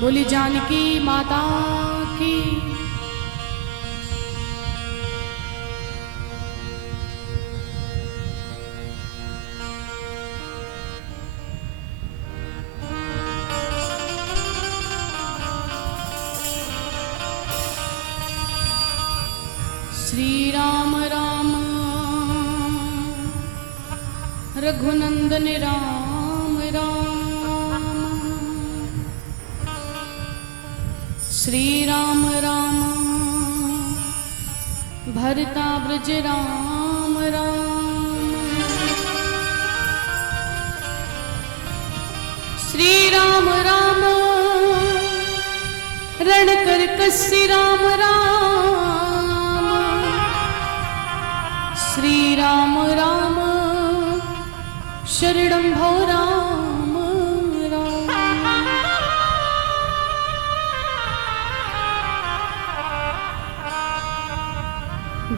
बोली जानकी माता की। श्री राम राम रघुनंदन राम राम। श्री राम राम भरता ब्रज राम राम। श्री राम राम रण कर कसी राम राम। श्री राम राम शरणं भो राम राम।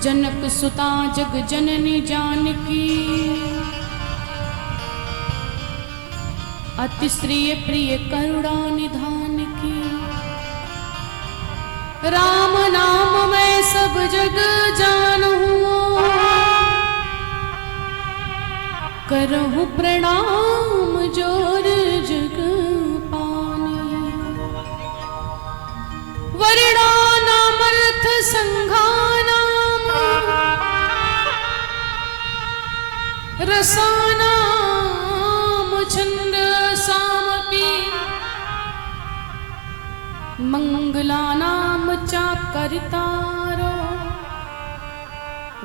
जनक सुता जग जननी जानकी। अति श्रिय प्रिय करुणा निधान की। राम नाम मैं सब जग जानूं। करहूं प्रणाम जोर जग पानी। वर्णा नामर्थ संघानाम। रसानाम छंद सामपि। मंगलानाम चाकरितारो।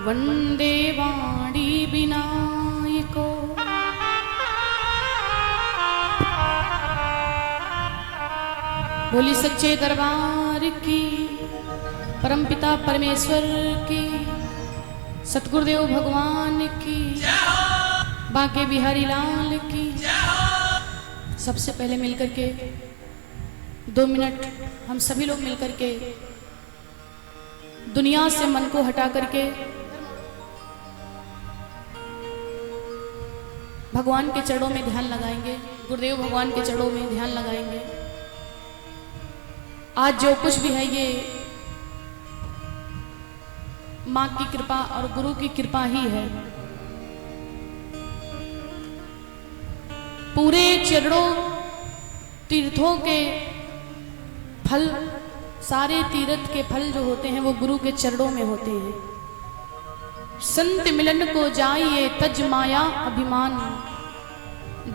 वंदे वाणी विनायको। बोली सच्चे दरबार की, परमपिता परमेश्वर की, सतगुरुदेव भगवान की, बांके बिहारी लाल की। सबसे पहले मिलकर के 2 मिनट हम सभी लोग मिलकर के दुनिया से मन को हटा करके भगवान के चरणों में ध्यान लगाएंगे। गुरुदेव भगवान के चरणों में ध्यान लगाएंगे। आज जो कुछ भी है ये माँ की कृपा और गुरु की कृपा ही है। पूरे चरणों तीर्थों के फल, सारे तीर्थ के फल जो होते हैं वो गुरु के चरणों में होते हैं। संत मिलन को जाइए तज माया अभिमान।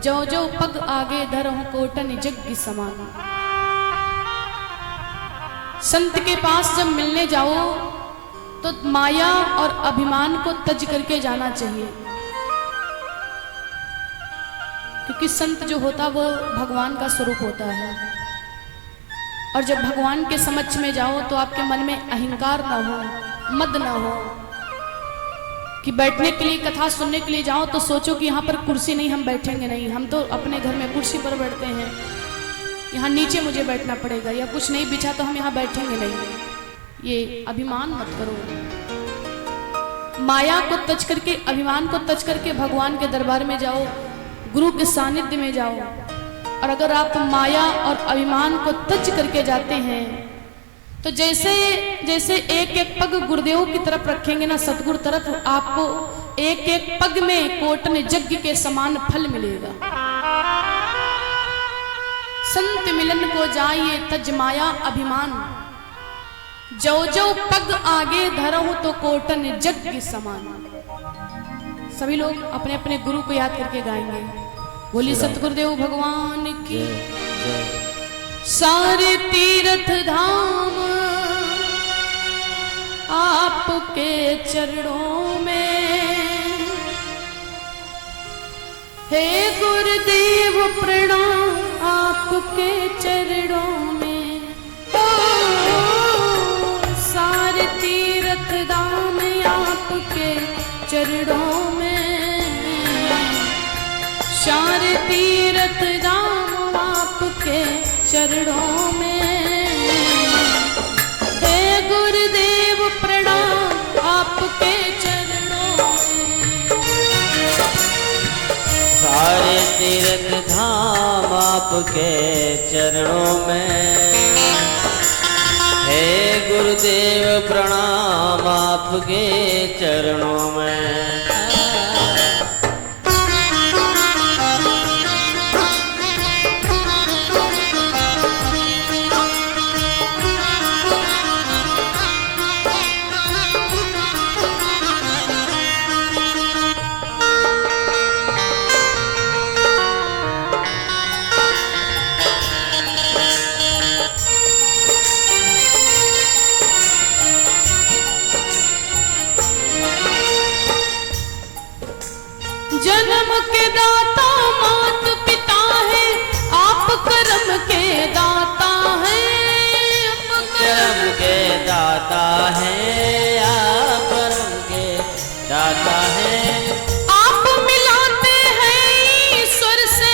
जो जो पग आगे धरहूं कोटन जग समान। संत के पास जब मिलने जाओ तो माया और अभिमान को तज करके जाना चाहिए, क्योंकि संत जो होता वो भगवान का स्वरूप होता है। और जब भगवान के समक्ष में जाओ तो आपके मन में अहंकार ना हो, मद ना हो कि बैठने के लिए, कथा सुनने के लिए जाओ तो सोचो कि यहाँ पर कुर्सी नहीं, हम बैठेंगे नहीं, हम तो अपने घर में कुर्सी पर बैठते हैं, यहाँ नीचे मुझे बैठना पड़ेगा, या कुछ नहीं बिछा तो हम यहाँ बैठेंगे नहीं। ये अभिमान मत करो। माया को तज करके, अभिमान को तज करके भगवान के दरबार में जाओ, गुरु के सानिध्य में जाओ। और अगर आप माया और अभिमान को तज करके जाते हैं तो जैसे जैसे एक एक पग गुरुदेव की तरफ रखेंगे ना, सतगुरु तरफ, आपको एक एक पग में कोटन यज्ञ के समान फल मिलेगा। संत मिलन को जाइए तज माया अभिमान। जो जो पग आगे धरहूं तो कोटन यज्ञ समान। सभी लोग अपने अपने गुरु को याद करके गाएंगे। बोली सतगुरुदेव भगवान की। सारे तीर्थ धाम आपके चरणों में। हे गुरुदेव प्रणाम आपके चरणों में। ओ सारे तीर्थ धाम आपके चरणों में। सारे तीर्थ धाम आपके चरणों में। हे गुरुदेव प्रणाम आपके चरणों में। सारे तीर्थ धाम आपके चरणों में। आपके चरणों में। जन्म के दाता मात पिता है, आप कर्म के दाता हैं। कर्म के दाता हैं, आप कर्म के दाता हैं। आप मिलाते हैं ईश्वर से,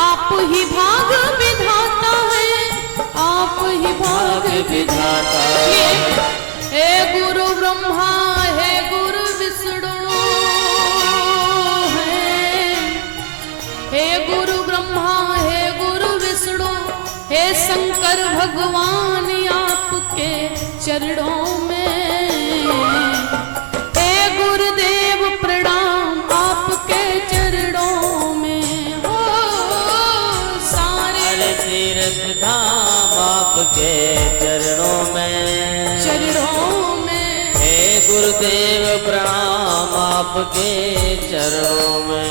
आप ही भाग विधाता हैं। आप ही भाग विधाता हैं। हे गुरु ब्रह्मा, हे गुरु विष्णु, हे गुरु ब्रह्मा, हे गुरु विष्णु, हे शंकर भगवान आपके चरणों में। हे गुरुदेव प्रणाम आपके चरणों में। हो सारे तीर्थ धाम आपके चरणों में। चरणों में। हे गुरुदेव प्रणाम आपके चरणों में।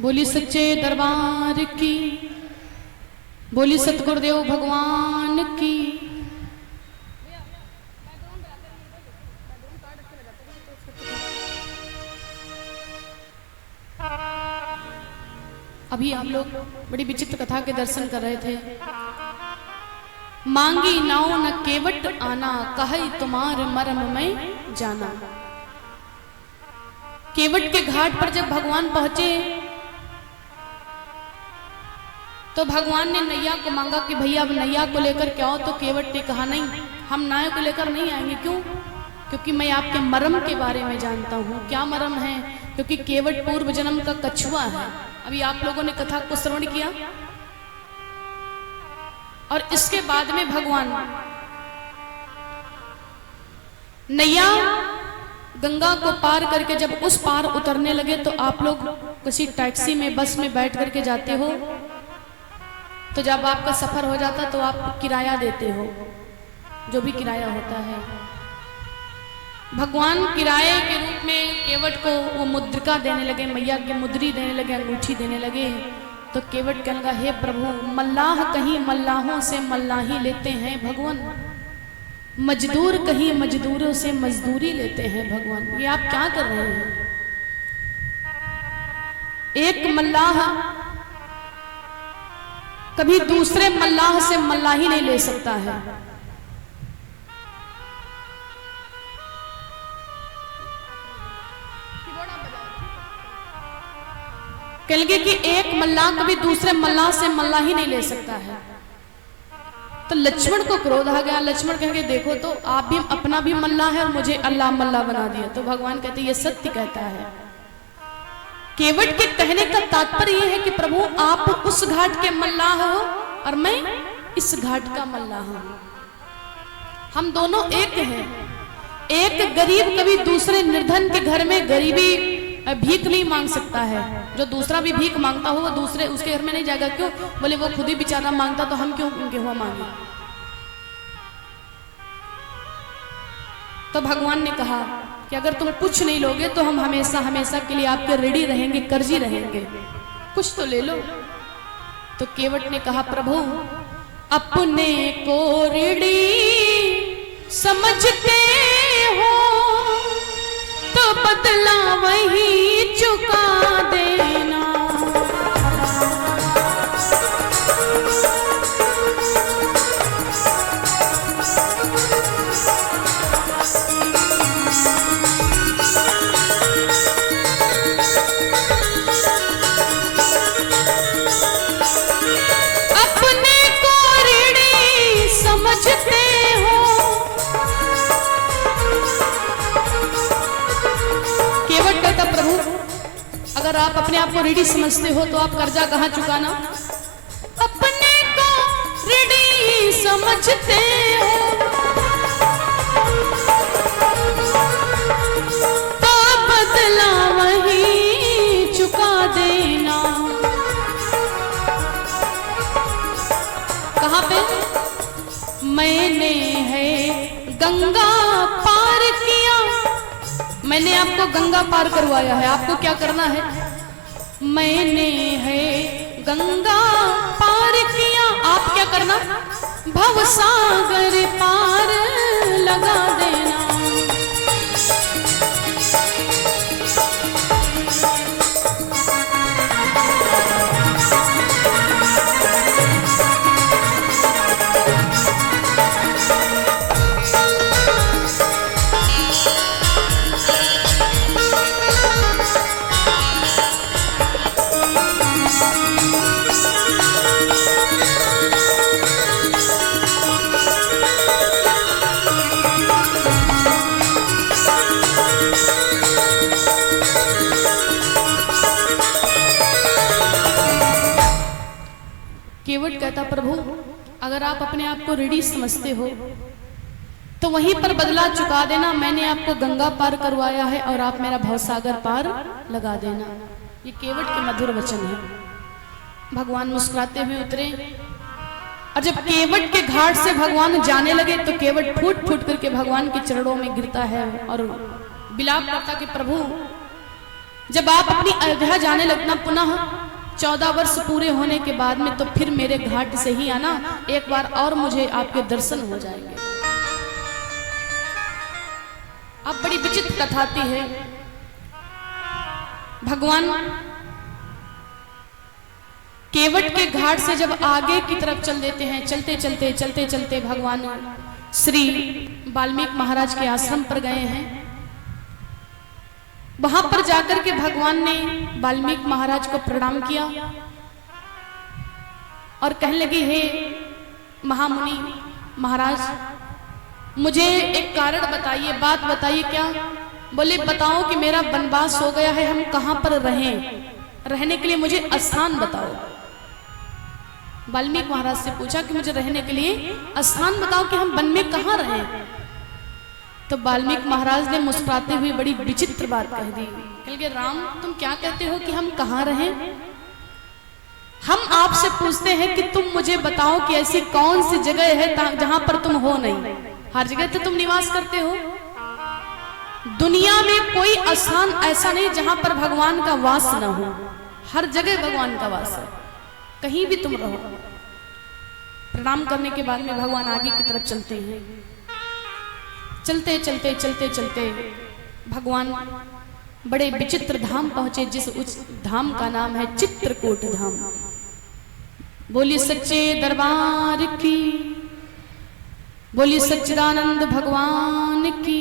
बोली सच्चे दरबार की, बोली सतगुरुदेव भगवान की। अभी आप लोग बड़ी विचित्र कथा के दर्शन कर रहे थे। मांगी नाव न केवट आना, कहे तुम्हार मरम में जाना। केवट के घाट पर जब भगवान पहुंचे तो भगवान ने नैया को मांगा कि भैया अब नैया को लेकर के आओ। तो केवट ने कहा नहीं, हम नाव को लेकर नहीं आएंगे। क्यों? क्योंकि मैं आपके मरम के बारे में जानता हूँ। क्या मरम है? क्योंकि केवट पूर्व जन्म का कछुआ है। अभी आप लोगों ने कथा को श्रवण किया। और इसके बाद में भगवान नैया गंगा को पार करके जब उस पार उतरने लगे तो आप लोग किसी टैक्सी में बस में बैठ करके जाते हो, तो जब आपका सफर हो जाता तो आप किराया देते हो, जो भी किराया होता है। भगवान किराए के रूप में केवट को वो मुद्रिका देने लगे, मैया की मुद्री देने लगे, अंगूठी देने लगे। तो केवट कहने लगा, हे प्रभु, मल्लाह कहीं मल्लाहों से मल्लाही लेते हैं भगवान, मजदूर कहीं मजदूरों से मजदूरी लेते हैं भगवान। ये आप क्या कर रहे हैं? एक मल्लाह कभी दूसरे मल्लाह से मल्लाही नहीं ले सकता है। कह लगे कि एक मल्लाह कभी दूसरे मल्लाह से मल्लाही नहीं ले सकता है। तो लक्ष्मण को क्रोध आ गया। लक्ष्मण कहेंगे, देखो तो आप भी अपना भी मल्लाह है और मुझे अल्लाह मल्लाह बना दिया। तो भगवान कहते ये सत्य कहता है। केवट के कहने का तात्पर्य यह है कि प्रभु आप उस घाट के मल्लाह हो और मैं इस घाट का मल्लाह हूं। हम दोनों एक हैं। एक गरीब कभी दूसरे निर्धन के घर में गरीबी भीख नहीं मांग सकता है। जो दूसरा भी भीख मांगता हो वो दूसरे उसके घर में नहीं जाएगा। क्यों? बोले वो खुद ही बेचारा मांगता, तो हम क्यों उनके हुआ मांगे। तो भगवान ने कहा कि अगर तुम कुछ नहीं लोगे तो हम हमेशा हमेशा के लिए आपके ऋणी रहेंगे, कर्जी रहेंगे, कुछ तो ले लो। तो केवट ने कहा, प्रभु अपने को ऋणी समझते हो तो बदला वही चुका देना। अपने को ऋणी समझते हो, केवट कहता प्रभु अगर आप अपने आप को ऋणी समझते हो तो आप कर्जा कहाँ चुकाना। अपने को ऋणी समझते हो तो बदला वही चुका देना। कहाँ पे? मैंने है गंगा पार किया, मैंने आपको गंगा पार करवाया है, आपको क्या करना है? मैंने है गंगा पार किया, आप क्या करना? भवसागर पार लगा देना। केवट कहता प्रभु अगर आप अपने आप को ऋणी समझते हो तो वहीं पर बदला चुका देना। मैंने आपको गंगा पार करवाया है और आप मेरा भवसागर पार लगा देना। ये केवट के मधुर वचन है। भगवान मुस्कुराते हुए उतरे और जब केवट के घाट से भगवान जाने लगे तो केवट फूट फूट करके भगवान के चरणों में गिरता है और विलाप करता कि प्रभु जब आप अपनी अयोध्या जाने लगना पुनः 14 वर्ष पूरे होने के बाद में तो फिर मेरे घाट से ही आना, एक बार और मुझे आपके दर्शन हो जाएंगे। अब बड़ी विचित्र कथा आती है। भगवान केवट के घाट से जब आगे की तरफ चल देते हैं, चलते चलते भगवान श्री वाल्मीकि महाराज के आश्रम पर गए हैं। वहां पर जाकर के भगवान ने वाल्मीकि महाराज को प्रणाम किया और कहने लगे हे महामुनि महाराज मुझे एक कारण बताइए, बात बताइए। क्या? बोले बताओ कि मेरा वनवास हो गया है, हम कहां पर रहें, रहने के लिए मुझे स्थान बताओ। वाल्मीकि महाराज से पूछा कि मुझे रहने के लिए स्थान बताओ कि हम वन में कहां रहें। तो वाल्मीकि महाराज ने मुस्कुराते हुए बड़ी विचित्र बात कह दी। कह लगे राम तुम क्या कहते हो कि हम कहां रहें? हम आपसे पूछते हैं कि तुम मुझे बताओ कि ऐसी कौन सी जगह है जहां पर तुम हो नहीं। हर जगह तो तुम निवास करते हो। दुनिया में कोई स्थान ऐसा नहीं जहां पर भगवान का वास न हो। हर जगह भगवान का वास है, कहीं भी तुम रहो। प्रणाम करने के बाद में भगवान आगे की तरफ चलते हैं। चलते भगवान बड़े विचित्र धाम पहुंचे, जिस उस धाम का नाम है चित्रकूट धाम। बोली सच्चे दरबार की, बोली सच्चिदानंद भगवान की।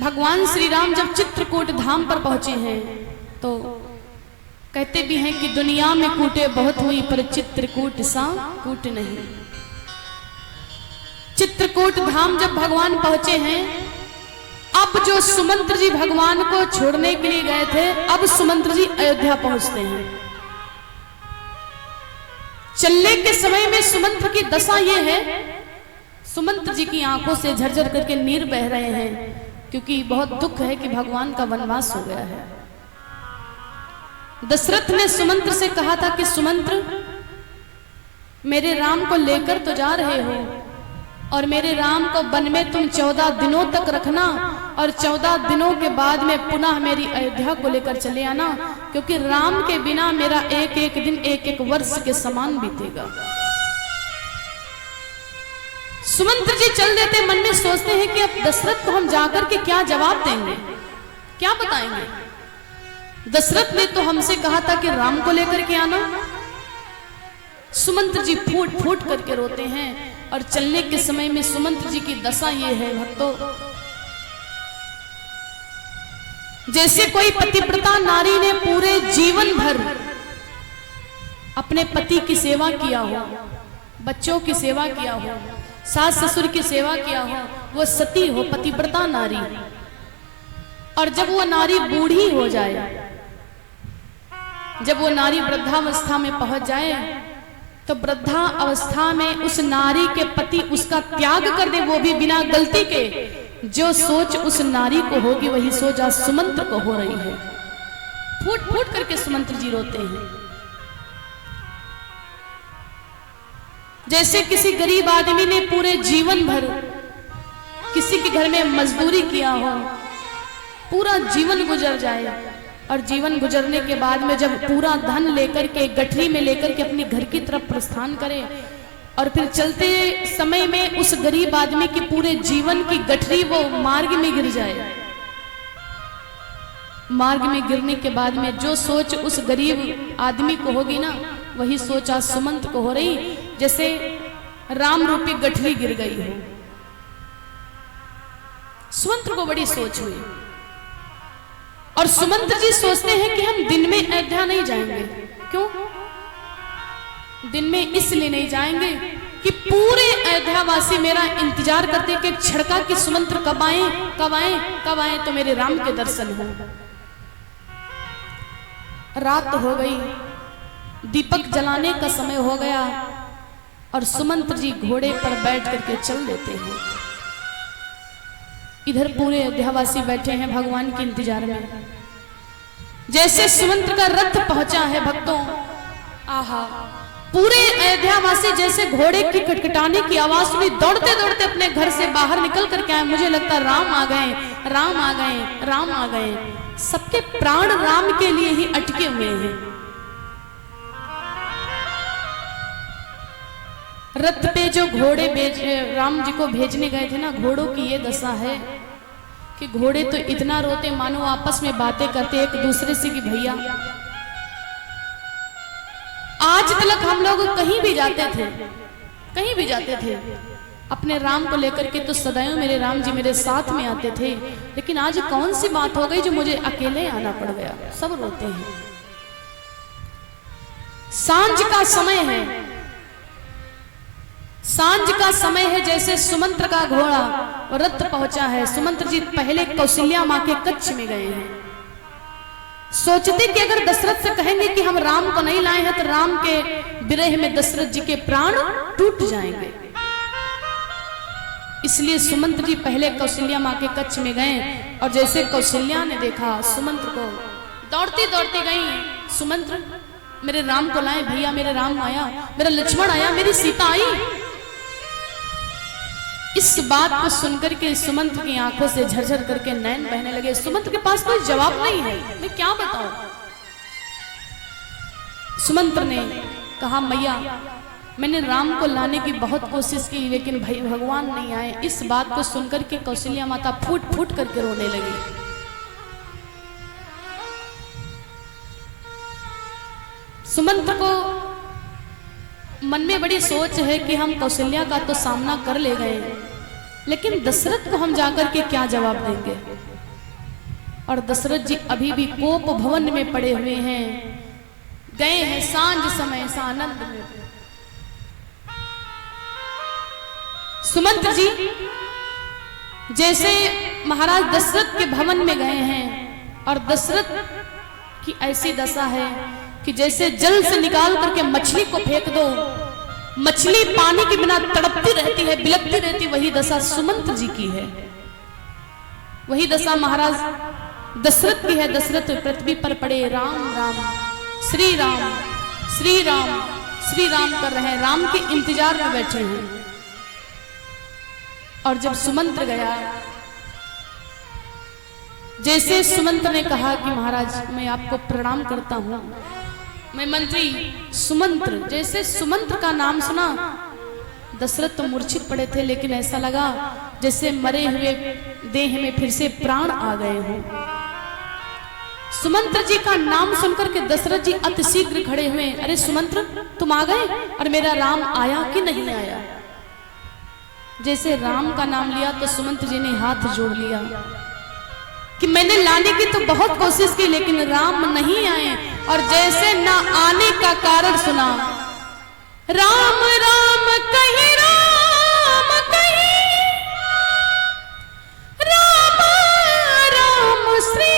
भगवान श्री राम जब चित्रकूट धाम पर पहुंचे हैं तो कहते भी हैं कि दुनिया में कूटे बहुत हुई पर चित्रकूट सा कूट नहीं। चित्रकूट धाम जब भगवान पहुंचे हैं, अब जो सुमंत्र जी भगवान को छोड़ने के लिए गए थे, अब सुमंत्र जी अयोध्या पहुंचते हैं। चलने के समय में सुमंत्र की दशा ये है, सुमंत्र जी की आंखों से झरझर करके नीर बह रहे हैं, क्योंकि बहुत दुख है कि भगवान का वनवास हो गया है। दशरथ ने सुमंत्र से कहा था कि सुमंत्र मेरे राम को लेकर तो जा रहे हो और मेरे राम को वन में तुम 14 दिनों तक रखना और 14 दिनों के बाद में पुनः मेरी अयोध्या को लेकर चले आना, क्योंकि राम के बिना मेरा एक एक दिन एक एक वर्ष के समान बीतेगा। सुमंत्र जी चल देते, मन में सोचते हैं कि अब दशरथ को हम जाकर के क्या जवाब देंगे, क्या बताएंगे। दशरथ ने तो हमसे कहा था कि राम को लेकर के आना। सुमंत्र जी फूट फूट करके रोते हैं और चलने के समय में सुमंत्र जी की दशा ये है भक्तों, जैसे कोई पतिव्रता नारी ने पूरे जीवन भर अपने पति की सेवा किया हो, बच्चों की सेवा किया हो, सास ससुर की सेवा किया हो, वो सती हो, पतिव्रता नारी। और जब वो नारी बूढ़ी हो जाए, जब वो नारी वृद्धावस्था में पहुंच जाए, तो वृद्धा अवस्था में उस नारी के पति उसका त्याग कर दे, वो भी बिना गलती के। जो सोच उस नारी को होगी वही सोच आज सुमंत्र को हो रही है। फूट फूट करके सुमंत्र जी रोते हैं। जैसे किसी गरीब आदमी ने पूरे जीवन भर किसी के घर में मजदूरी किया हो, पूरा जीवन गुजर जाए और जीवन गुजरने के बाद में जब पूरा धन लेकर के गठरी में लेकर के अपनी घर की तरफ प्रस्थान करे और फिर चलते समय में उस गरीब आदमी की पूरे जीवन की गठरी वो मार्ग में गिर जाए। मार्ग में गिरने के बाद में जो सोच उस गरीब आदमी को होगी ना, वही सोच आज सुमंत्र को हो रही, जैसे राम रूपी गठरी गिर गई हो। सुमंत्र को बड़ी सोच हुई और सुमंत्र जी सोचते हैं कि हम दिन में अयोध्या नहीं जाएंगे। क्यों दिन में इसलिए नहीं जाएंगे कि पूरे अयोध्यावासी मेरा इंतजार करते कि छड़का कि सुमंत्र कब आए कब आए कब आए तो मेरे राम के दर्शन हो। रात हो गई, दीपक जलाने का समय हो गया और सुमंत्र जी घोड़े पर बैठ करके चल देते हैं। इधर पूरे अयोध्यावासी बैठे हैं भगवान के इंतजार में। जैसे सुमंत्र का रथ पहुंचा है भक्तों, आहा, पूरे अयोध्यावासी जैसे घोड़े की खटखटाने की आवाज सुनी, दौड़ते दौड़ते अपने घर से बाहर निकल करके आए। मुझे लगता है राम आ गए, राम आ गए, राम आ गए। सबके प्राण राम के लिए ही अटके हुए हैं। रथ पे जो घोड़े राम जी को भेजने गए थे ना, घोड़ों की ये दशा है कि घोड़े तो इतना रोते मानो आपस में बातें करते एक दूसरे से कि भैया, आज तक हम लोग कहीं भी जाते थे, कहीं भी जाते थे अपने राम को लेकर के तो सदैव मेरे राम जी मेरे साथ में आते थे, लेकिन आज कौन सी बात हो गई जो मुझे अकेले आना पड़ गया। सब रोते हैं। सांझ का समय है, सांझ का समय है। जैसे सुमंत्र का घोड़ा रथ पहुंचा है, सुमंत्र जी पहले कौशल्या मां के कच्छ में गए हैं। सोचते कि अगर दशरथ से कहेंगे कि हम राम को नहीं लाए हैं तो राम के विरह में दशरथ जी के प्राण टूट जाएंगे। इसलिए सुमंत्र जी पहले कौशल्या मां के कच्छ में गए और जैसे कौशल्या ने देखा सुमंत्र को, दौड़ती दौड़ती गई, सुमंत्र मेरे राम को लाए भैया, मेरे राम आया, मेरा लक्ष्मण आया, मेरी सीता आई। इस बात को सुनकर के सुमंत्र की आंखों से झरझर करके नैन बहने लगे। सुमंत्र के पास कोई जवाब नहीं है, मैं क्या बताऊं। सुमंत्र ने कहा मैया, मैंने राम को लाने की बहुत कोशिश की लेकिन भाई भगवान नहीं आए। इस बात को सुनकर के कौशल्या माता फूट फूट करके रोने लगी। सुमंत्र को मन में बड़ी सोच है कि हम कौशल्या का तो सामना कर ले गए, लेकिन दशरथ को हम जाकर के क्या जवाब देंगे। और दशरथ जी अभी भी कोप भवन में पड़े हुए हैं, गए हैं सांझ समय सानंद में। सुमंत्र जी जैसे महाराज दशरथ के भवन में गए हैं और दशरथ की ऐसी दशा है कि जैसे जल से निकाल करके मछली को फेंक दो, मछली पानी के बिना तड़पती रहती है, बिलखती रहती, वही दशा सुमंत्र जी की है। वही दशा महाराज दशरथ की है। दशरथ पृथ्वी पर पड़े राम राम श्री राम श्री राम श्री राम कर रहे हैं, राम के इंतजार में बैठे हैं। और जब सुमंत्र गया, जैसे सुमंत्र ने कहा कि महाराज मैं आपको प्रणाम करता हूं, मैं मंत्री सुमंत्र, जैसे सुमंत्र का नाम सुना दशरथ तो मूर्छित पड़े थे, लेकिन ऐसा लगा जैसे मरे हुए देह में फिर से प्राण आ गए हों। सुमंत्र जी का नाम सुनकर के दशरथ जी अतिशीघ्र खड़े हुए। अरे सुमंत्र, तुम आ गए और मेरा राम आया कि नहीं आया? जैसे राम का नाम लिया तो सुमंत्र जी ने हाथ जोड़ लिया कि मैंने लाने की तो बहुत कोशिश की, लेकिन राम नहीं आए। और जैसे ना आने का कारण सुना, राम राम कहीं, राम कहीं, राम राम श्री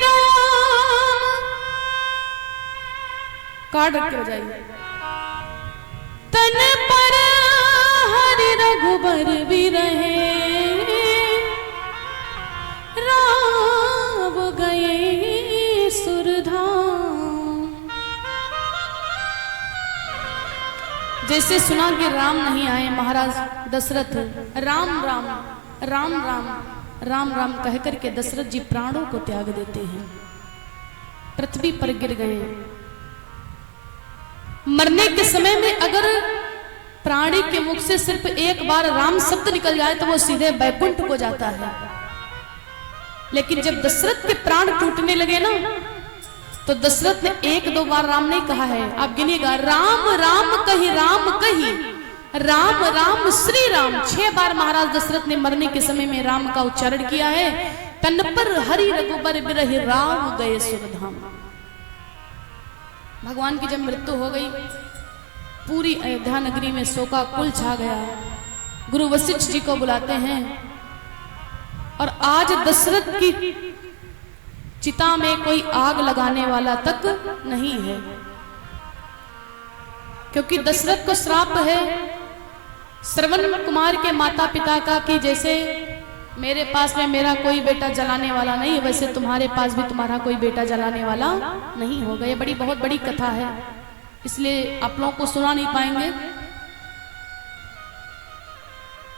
राम। कार्ड रख के बजाइए। तन पर हरि रघुबर भी रहे, राम गए सुरधाम। जैसे सुना कि राम नहीं आए, महाराज दशरथ राम राम राम राम राम राम कह करके दशरथ जी प्राणों को त्याग देते हैं, पृथ्वी पर गिर गए। मरने के समय में अगर प्राणी के मुख से सिर्फ एक बार राम शब्द निकल जाए तो वो सीधे बैकुंठ को जाता है। लेकिन जब दशरथ के प्राण टूटने लगे ना, तो दशरथ ने एक दो बार राम नहीं कहा है, आप गिनिएगा। राम राम कही, राम कही, राम राम श्री राम। 6 बार महाराज दशरथ ने मरने के समय में राम का उच्चारण किया है। तन पर हरि रघुबर बिरहि, राम गए सुरधाम। भगवान की जब मृत्यु हो गई, पूरी अयोध्या नगरी में शोकाकुल छा गया। गुरु वशिष्ठ जी को बुलाते हैं और आज दशरथ की चिता में कोई आग लगाने वाला तक नहीं है, क्योंकि दशरथ को श्राप है श्रवण कुमार के माता पिता का कि जैसे मेरे पास में मेरा कोई बेटा जलाने वाला नहीं है, वैसे तुम्हारे पास भी तुम्हारा कोई बेटा जलाने वाला नहीं होगा। ये बहुत बड़ी कथा है, इसलिए आप लोगों को सुना नहीं पाएंगे।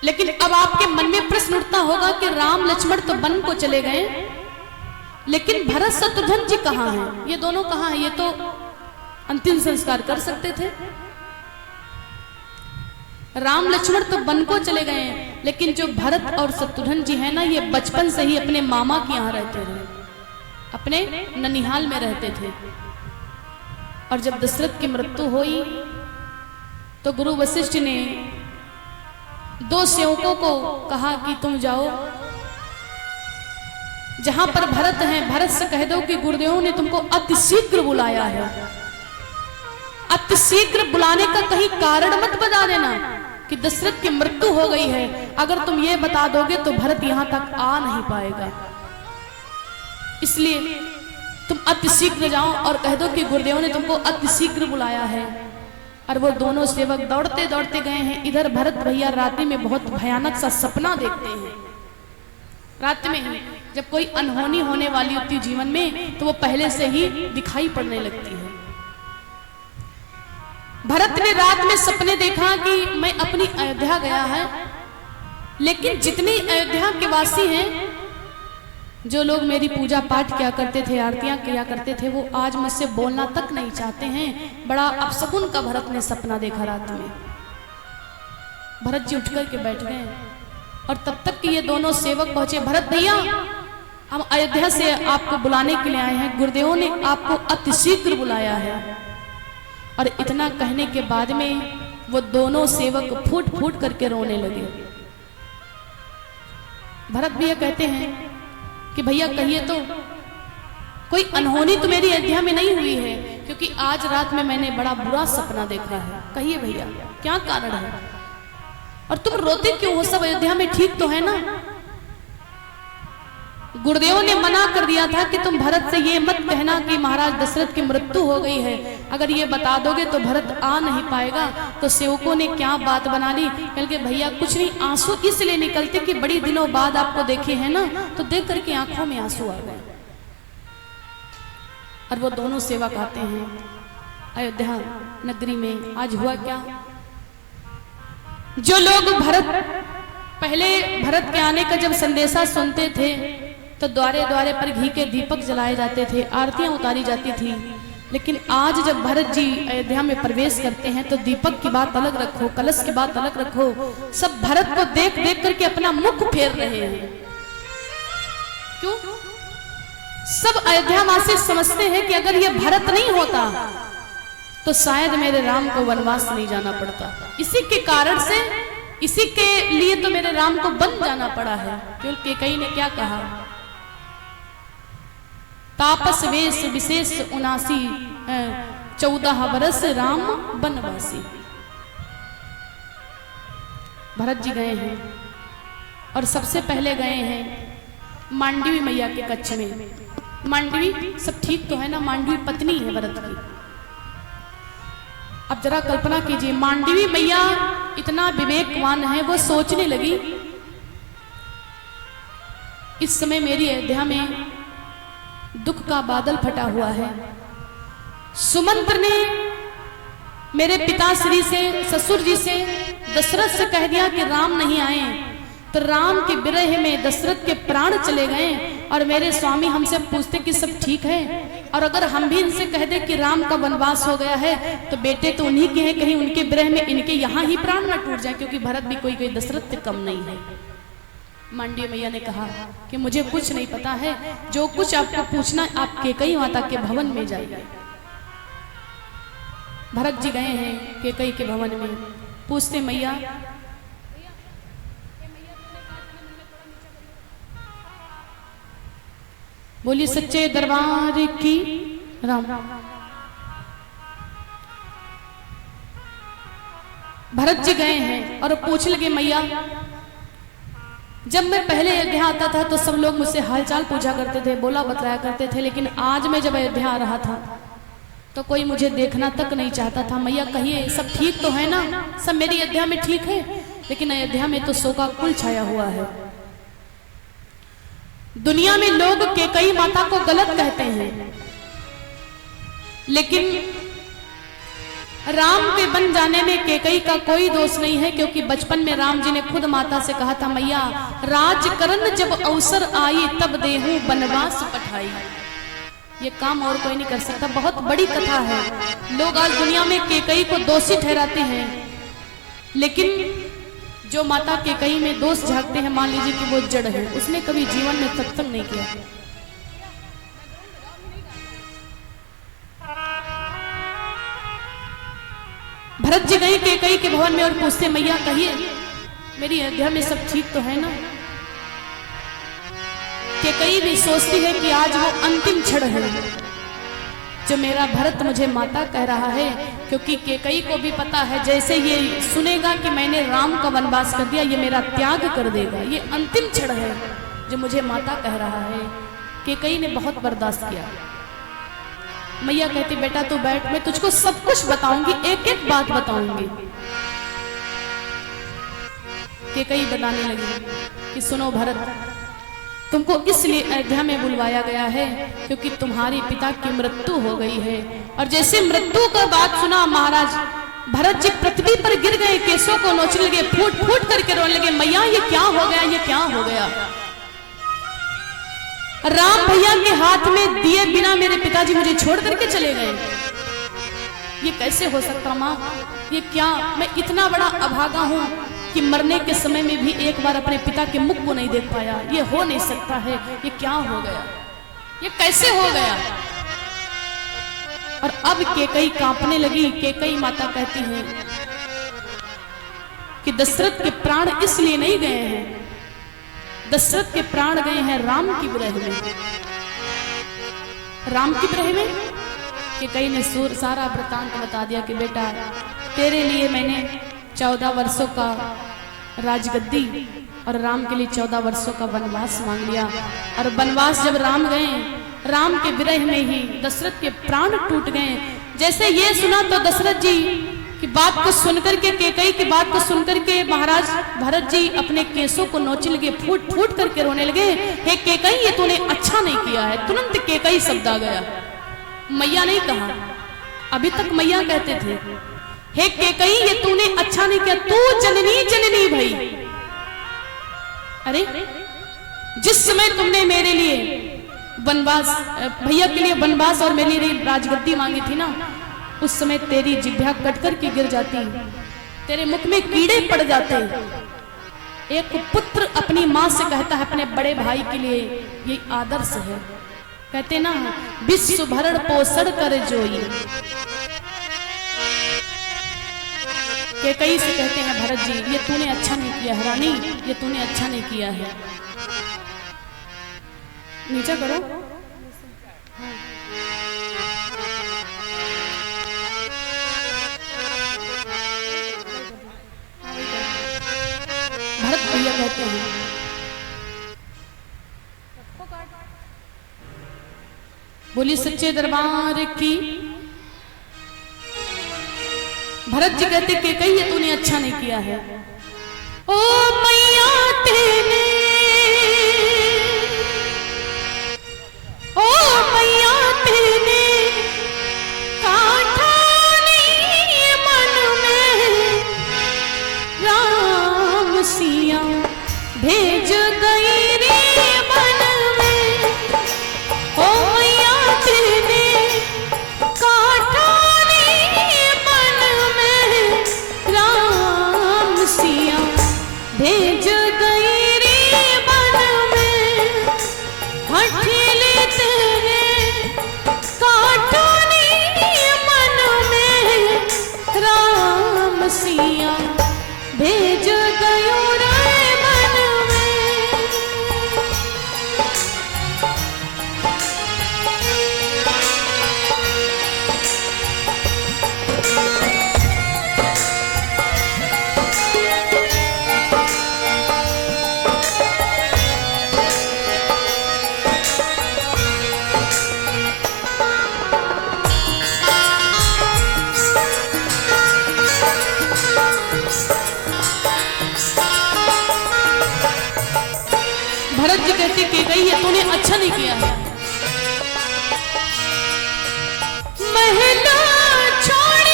लेकिन अब आपके मन में प्रश्न उठता होगा कि राम लक्ष्मण तो वन को चले गए, लेकिन भरत शत्रुघ्न जी कहाँ हैं? ये दोनों कहाँ हैं? ये तो अंतिम संस्कार कर सकते थे। राम लक्ष्मण तो वन को चले गए, लेकिन जो भरत और शत्रुघ्न जी हैं ना, ये बचपन से ही अपने मामा के यहाँ रहते रहे, अपने ननिहाल में रहते थे। और जब दशरथ की मृत्यु हुई तो गुरु वशिष्ठ ने 2 सेवकों को कहा कि तुम जाओ, जहां पर भरत हैं, भरत से कह दो कि गुरुदेव ने तुमको अतिशीघ्र बुलाया है। अतिशीघ्र बुलाने का कहीं कारण मत बता देना कि दशरथ की मृत्यु हो गई है। अगर तुम ये बता दोगे तो भरत यहां तक आ नहीं पाएगा, इसलिए तुम अतिशीघ्र जाओ और कह दो कि गुरुदेव ने तुमको अतिशीघ्र बुलाया है। और वो दोनों सेवक दौड़ते दौड़ते गए हैं। इधर भरत भैया रात्रि में बहुत भयानक सा सपना देखते हैं। रात में ही जब कोई अनहोनी होने वाली होती जीवन में, तो वो पहले से ही दिखाई पड़ने लगती है। भरत ने रात में सपने देखा कि मैं अपनी अयोध्या गया है, लेकिन जितने अयोध्या के वासी हैं, जो लोग मेरी पूजा पाठ किया करते थे, आरतियां किया करते थे, वो आज मुझसे बोलना तक नहीं चाहते हैं। बड़ा अपशकुन का भरत ने सपना देखा रात में। भरत जी उठ करके बैठ गए और तब तक कि ये दोनों सेवक पहुंचे। भरत भैया, हम अयोध्या से आपको बुलाने के लिए आए हैं, गुरुदेव ने आपको अतिशीघ्र बुलाया है। और इतना कहने के बाद में वो दोनों सेवक फूट फूट करके रोने लगे। भरत भैया कहते हैं कि भैया कहिए तो, कोई अनहोनी तो मेरी अयोध्या में नहीं हुई है, क्योंकि आज रात में मैंने बड़ा बुरा सपना देखा है। कहिए भैया क्या कारण है, और तुम रोते क्यों हो? सब अयोध्या में ठीक तो है ना? गुरुदेव ने मना कर दिया था कि तुम भरत से ये मत कहना कि महाराज दशरथ की मृत्यु हो गई है, अगर ये बता दोगे तो भरत आ नहीं पाएगा। तो सेवकों ने क्या बात बना ली, कल के भैया कुछ नहीं, आंसू इसलिए निकलते कि बड़ी दिनों बाद आपको देखे हैं ना, तो देख करके आंखों में आंसू आ गए। और वो दोनों सेवक आते हैं अयोध्या नगरी में। आज हुआ क्या, जो लोग पहले भरत के आने का जब संदेशा सुनते थे तो द्वारे द्वारे पर घी के दीपक जलाए जाते थे, आरतियां उतारी जाती थी। लेकिन आज जब भरत जी अयोध्या में प्रवेश करते हैं तो दीपक की बात अलग रखो, कलश की बात अलग रखो, सब भरत को देख देख करके अपना मुख फेर रहे हैं। क्यों? सब अयोध्यावासी समझते हैं कि अगर ये भरत नहीं होता तो शायद मेरे राम को वनवास नहीं जाना पड़ता। इसी के कारण से, इसी के लिए तो मेरे राम को वन जाना पड़ा है। क्योंकि कैकेयी ने क्या कहा? तापस वेश विशेष 14 बरस राम बनवासी। भरत जी गए हैं और सबसे पहले गए हैं मांडवी मैया के कच्छ में। मांडवी सब ठीक तो है ना, मांडवी पत्नी है भरत की। अब जरा कल्पना कीजिए, मांडवी मैया इतना विवेकवान है, वो सोचने लगी इस समय मेरी अयोध्या में दुख का बादल फटा हुआ है। सुमंत्र ने मेरे पिताश्री से, ससुर जी से, दशरथ से कह दिया कि राम नहीं आए तो राम के विरह में दशरथ के प्राण चले गए। और मेरे स्वामी हमसे पूछते कि सब ठीक है, और अगर हम भी इनसे कह दे कि राम का वनवास हो गया है तो बेटे तो उन्हीं के हैं, कहीं उनके विरह में इनके यहाँ ही प्राण न टूट जाए, क्योंकि भरत भी कोई दशरथ से कम नहीं है। मांडवी मैया ने कहा कि मुझे कुछ नहीं पता है, जो कुछ आपको पूछना आप कैकेयी माता के भवन में जाइए। भरत जी गए हैं कैकेयी के भवन में, पूछते मैया बोली सच्चे दरबार की राम। भरत जी गए हैं और पूछ लगे मैया जब मैं पहले अयोध्या आता था तो सब लोग मुझसे हालचाल पूछा करते थे, बोला बतलाया करते थे, लेकिन आज मैं जब अयोध्या आ रहा था तो कोई मुझे देखना तक नहीं चाहता था। मैया कहिए सब ठीक तो है ना? सब मेरी अयोध्या में ठीक है, लेकिन अयोध्या में तो शोकाकुल छाया हुआ है। दुनिया में लोग कैकेयी माता को गलत कहते हैं, लेकिन राम के बन जाने में कैकेयी का कोई दोष नहीं है, क्योंकि बचपन में राम जी ने खुद माता से कहा था मैया राजकरण जब अवसर आई तब देहूं बनवास पठाई। ये काम और कोई नहीं कर सकता। बहुत बड़ी कथा है। लोग आज दुनिया में कैकेयी को दोषी ठहराते हैं, लेकिन जो माता कैकेयी में दोष झांकते हैं, मान लीजिए कि वो जड़ है, उसने कभी जीवन में सत्संग नहीं किया। भरत जी गए कैकेयी के भवन में और पूछते मैया कहिए मेरी अयोध्या में सब ठीक तो है ना? कैकेयी भी सोचती है कि आज वो अंतिम क्षण है जो मेरा भरत मुझे माता कह रहा है, क्योंकि कैकेयी को भी पता है जैसे ये सुनेगा कि मैंने राम का वनवास कर दिया ये मेरा त्याग कर देगा, ये अंतिम क्षण है जो मुझे माता कह रहा है। कैकेयी ने बहुत बर्दाश्त किया। मैया कहती बेटा तू बैठ, मैं तुझको सब कुछ बताऊंगी, एक एक बात बताऊंगी। कैकेयी बताने लगी कि सुनो भरत, तुमको इसलिए अयोध्या में बुलवाया गया है क्योंकि तुम्हारे पिता की मृत्यु हो गई है। और जैसे मृत्यु का बात सुना महाराज भरत जी पृथ्वी पर गिर गए, केशों को नोचने लगे, फूट फूट करके रोने लगे, मैया ये क्या हो गया, ये क्या हो गया? राम भैया के हाथ में दिए बिना मेरे पिताजी मुझे छोड़ करके चले गए, ये कैसे हो सकता माँ? ये क्या, मैं इतना बड़ा अभागा हूं कि मरने के समय में भी एक बार अपने पिता के मुख को नहीं देख पाया, ये हो नहीं सकता है, ये क्या हो गया, ये कैसे हो गया? और अब कैकेयी कांपने लगी। कैकेयी माता कहती है कि दशरथ के प्राण इसलिए नहीं गए हैं, दशरथ के प्राण गए हैं राम की विरह में। राम की विरह में कैकेयी ने सारा वृतांत बता दिया कि बेटा तेरे लिए मैंने 14 वर्षों का राजगद्दी और राम के लिए 14 वर्षों का वनवास मांग लिया। और वनवास जब राम गए, राम के विरह में ही दशरथ के प्राण टूट गए। जैसे ये सुना तो दशरथ जी की बात को सुनकर के, कैकेयी की बात को सुनकर के महाराज भरत जी अपने केसों को नोचने लगे, फूट फूट करके रोने लगे। हे कैकेयी ये तूने अच्छा नहीं किया है। तुरंत कैकेयी शब्द आ गया, मैया नहीं कहा, अभी तक मैया कहते थे। हे कैकेयी ये तूने अच्छा नहीं किया, तू जननी जननी भाई। अरे जिस समय तुमने मेरे लिए वनवास, भैया के लिए वनवास और मेरे लिए राजगद्दी मांगी थी ना, उस समय तेरी जिभ्या कटकर के गिर जाती, तेरे मुख में कीड़े पड़ जाते। एक पुत्र अपनी माँ से कहता है अपने बड़े भाई के लिए, ये आदर्श है। कहते ना, विश्व भरण पोषण कर जोई। कैकेयी से कहते हैं भरत जी, ये तूने अच्छा नहीं किया है रानी, ये तूने अच्छा नहीं किया है। नीचे करो। भरत भैया कहते हैं, बोली सच्चे दरबार की। भरत जी कहते कैकेयी ये तूने अच्छा नहीं किया है। ओ मैया तेने, ओ मैया तेने काठा नहीं मन में, राम सिया भेज गई रे मन में। ओ मैया तेने काठा नहीं मन में, राम सिया भेज गई रे मन में। हठीले तेरे काठा नहीं मन में, राम सिया भेज गयो रे मन में। भरत जी कहते कैकेयी ये तूने अच्छा नहीं किया है। महला छोड़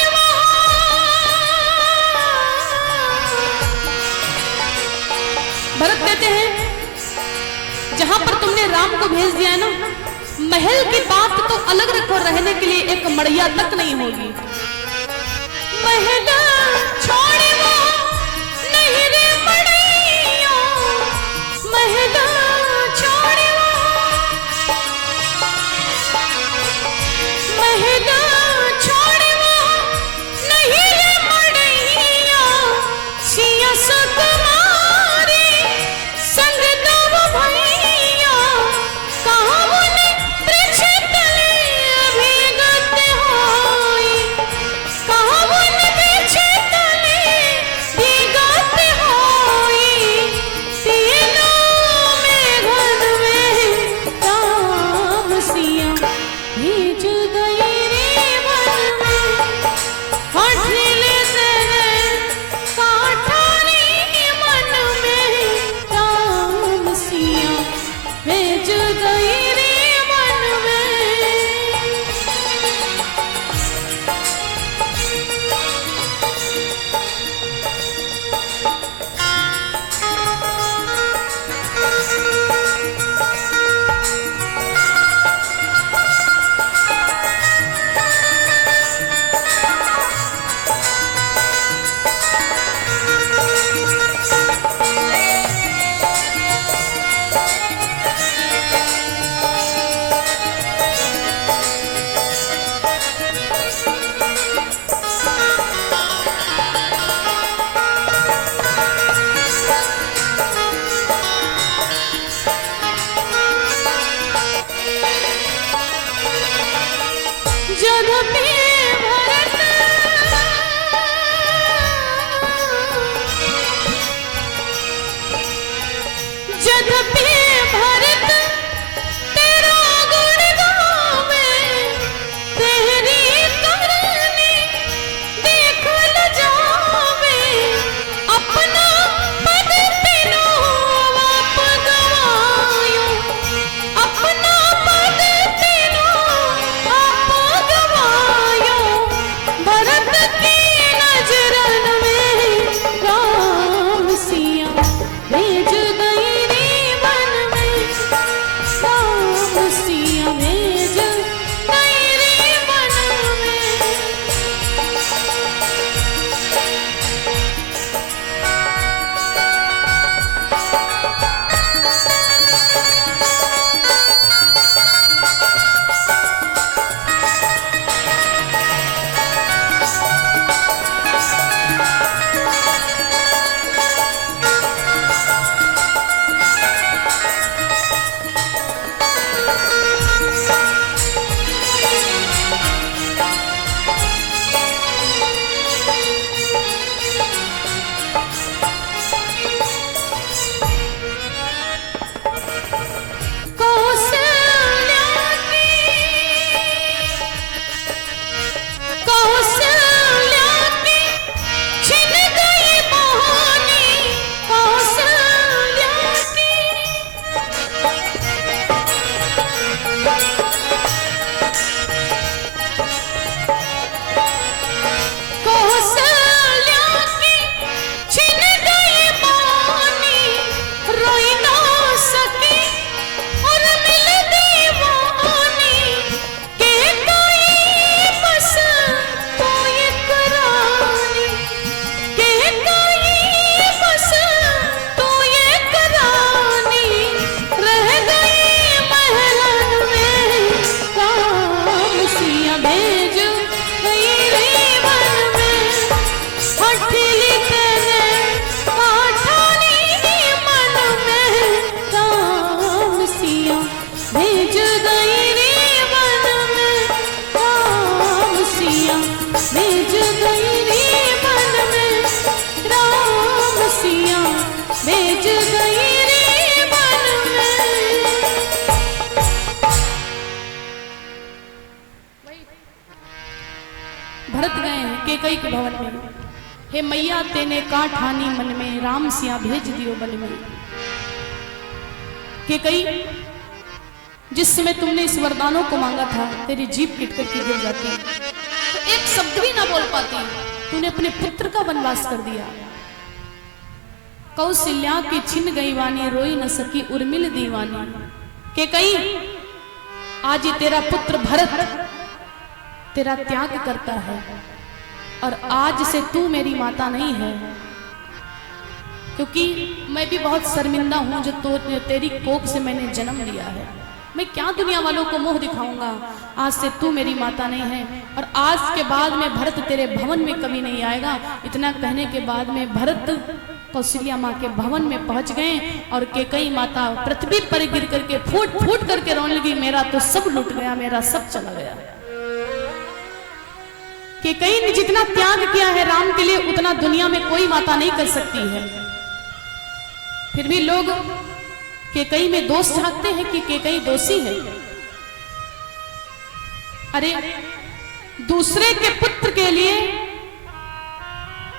भरत कहते हैं जहां पर तुमने राम को भेज दिया है ना, महल की बात तो अलग रखो, रहने के लिए एक मड़िया तक नहीं होगी। महला छोड़ नहीं रे मड़िया, महला छोड़ महला छोड़ नहीं रे मड़िया, सिया सुकुमारी संग दब भैया, कहावन वृक्ष तले अभिगत होई, कहावन वृक्ष तले अभिगत होई। तीनों में घन में राम सिया भेज गई रे मन में। हठीले तेरे काठा नहीं मन में, राम सिया भेज गई रे मन में। जग पे भरत जग पे भरत तेरा गुण गावे, तेरी करनी देख ल जावे। अपना पद तीनों आप गवायो, अपना पद तीनों आप गवायो। भरत गए हैं केकई के भवन में। हे मैया तेने का ठानी मन में, राम सिया भेज दियो बन में। केकई, जिस समय तुमने इस वरदानों को मांगा था तेरी जीभ किट करके गिर जाती, तो एक शब्द भी ना बोल पाती, तूने अपने पुत्र का वनवास कर दिया। कौशल्या की छिन गई वानी, रोई न सकी उर्मिल दीवानी। केकई, आज ही तेरा पुत्र भरत तेरा त्याग करता है और आज से तू मेरी माता नहीं है, क्योंकि मैं भी बहुत शर्मिंदा हूं जो तेरी कोख से मैंने जन्म लिया है। मैं क्या दुनिया वालों को मुंह दिखाऊंगा, आज से तू मेरी माता नहीं है और आज के बाद में भरत तेरे भवन में कभी नहीं आएगा। इतना कहने के बाद में भरत कौशल्या माँ के भवन में पहुंच गए और केकई माता पृथ्वी पर गिर करके फूट फूट करके रोने लगी, मेरा तो सब लुट गया, मेरा सब चला गया। केकई ने जितना त्याग किया है राम के लिए उतना दुनिया में कोई माता नहीं कर सकती है। फिर भी लोग केकई में दोष झांकते हैं कि केकई दोषी है। अरे दूसरे के पुत्र के लिए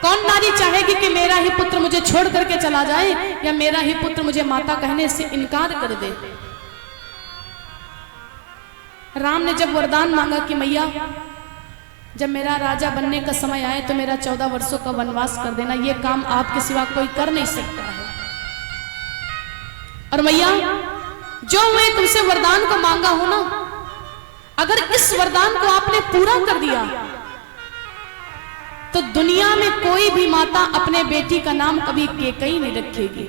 कौन नारी चाहेगी कि मेरा ही पुत्र मुझे छोड़ करके चला जाए या मेरा ही पुत्र मुझे माता कहने से इनकार कर दे। राम ने जब वरदान मांगा कि मैया जब मेरा राजा बनने का समय आए तो मेरा 14 वर्षों का वनवास कर देना, यह काम आपके सिवा कोई कर नहीं सकता है। और मैया जो मैं तुमसे वरदान को मांगा हूं ना, अगर इस वरदान को आपने पूरा कर दिया तो दुनिया में कोई भी माता अपने बेटी का नाम कभी केकई नहीं रखेगी।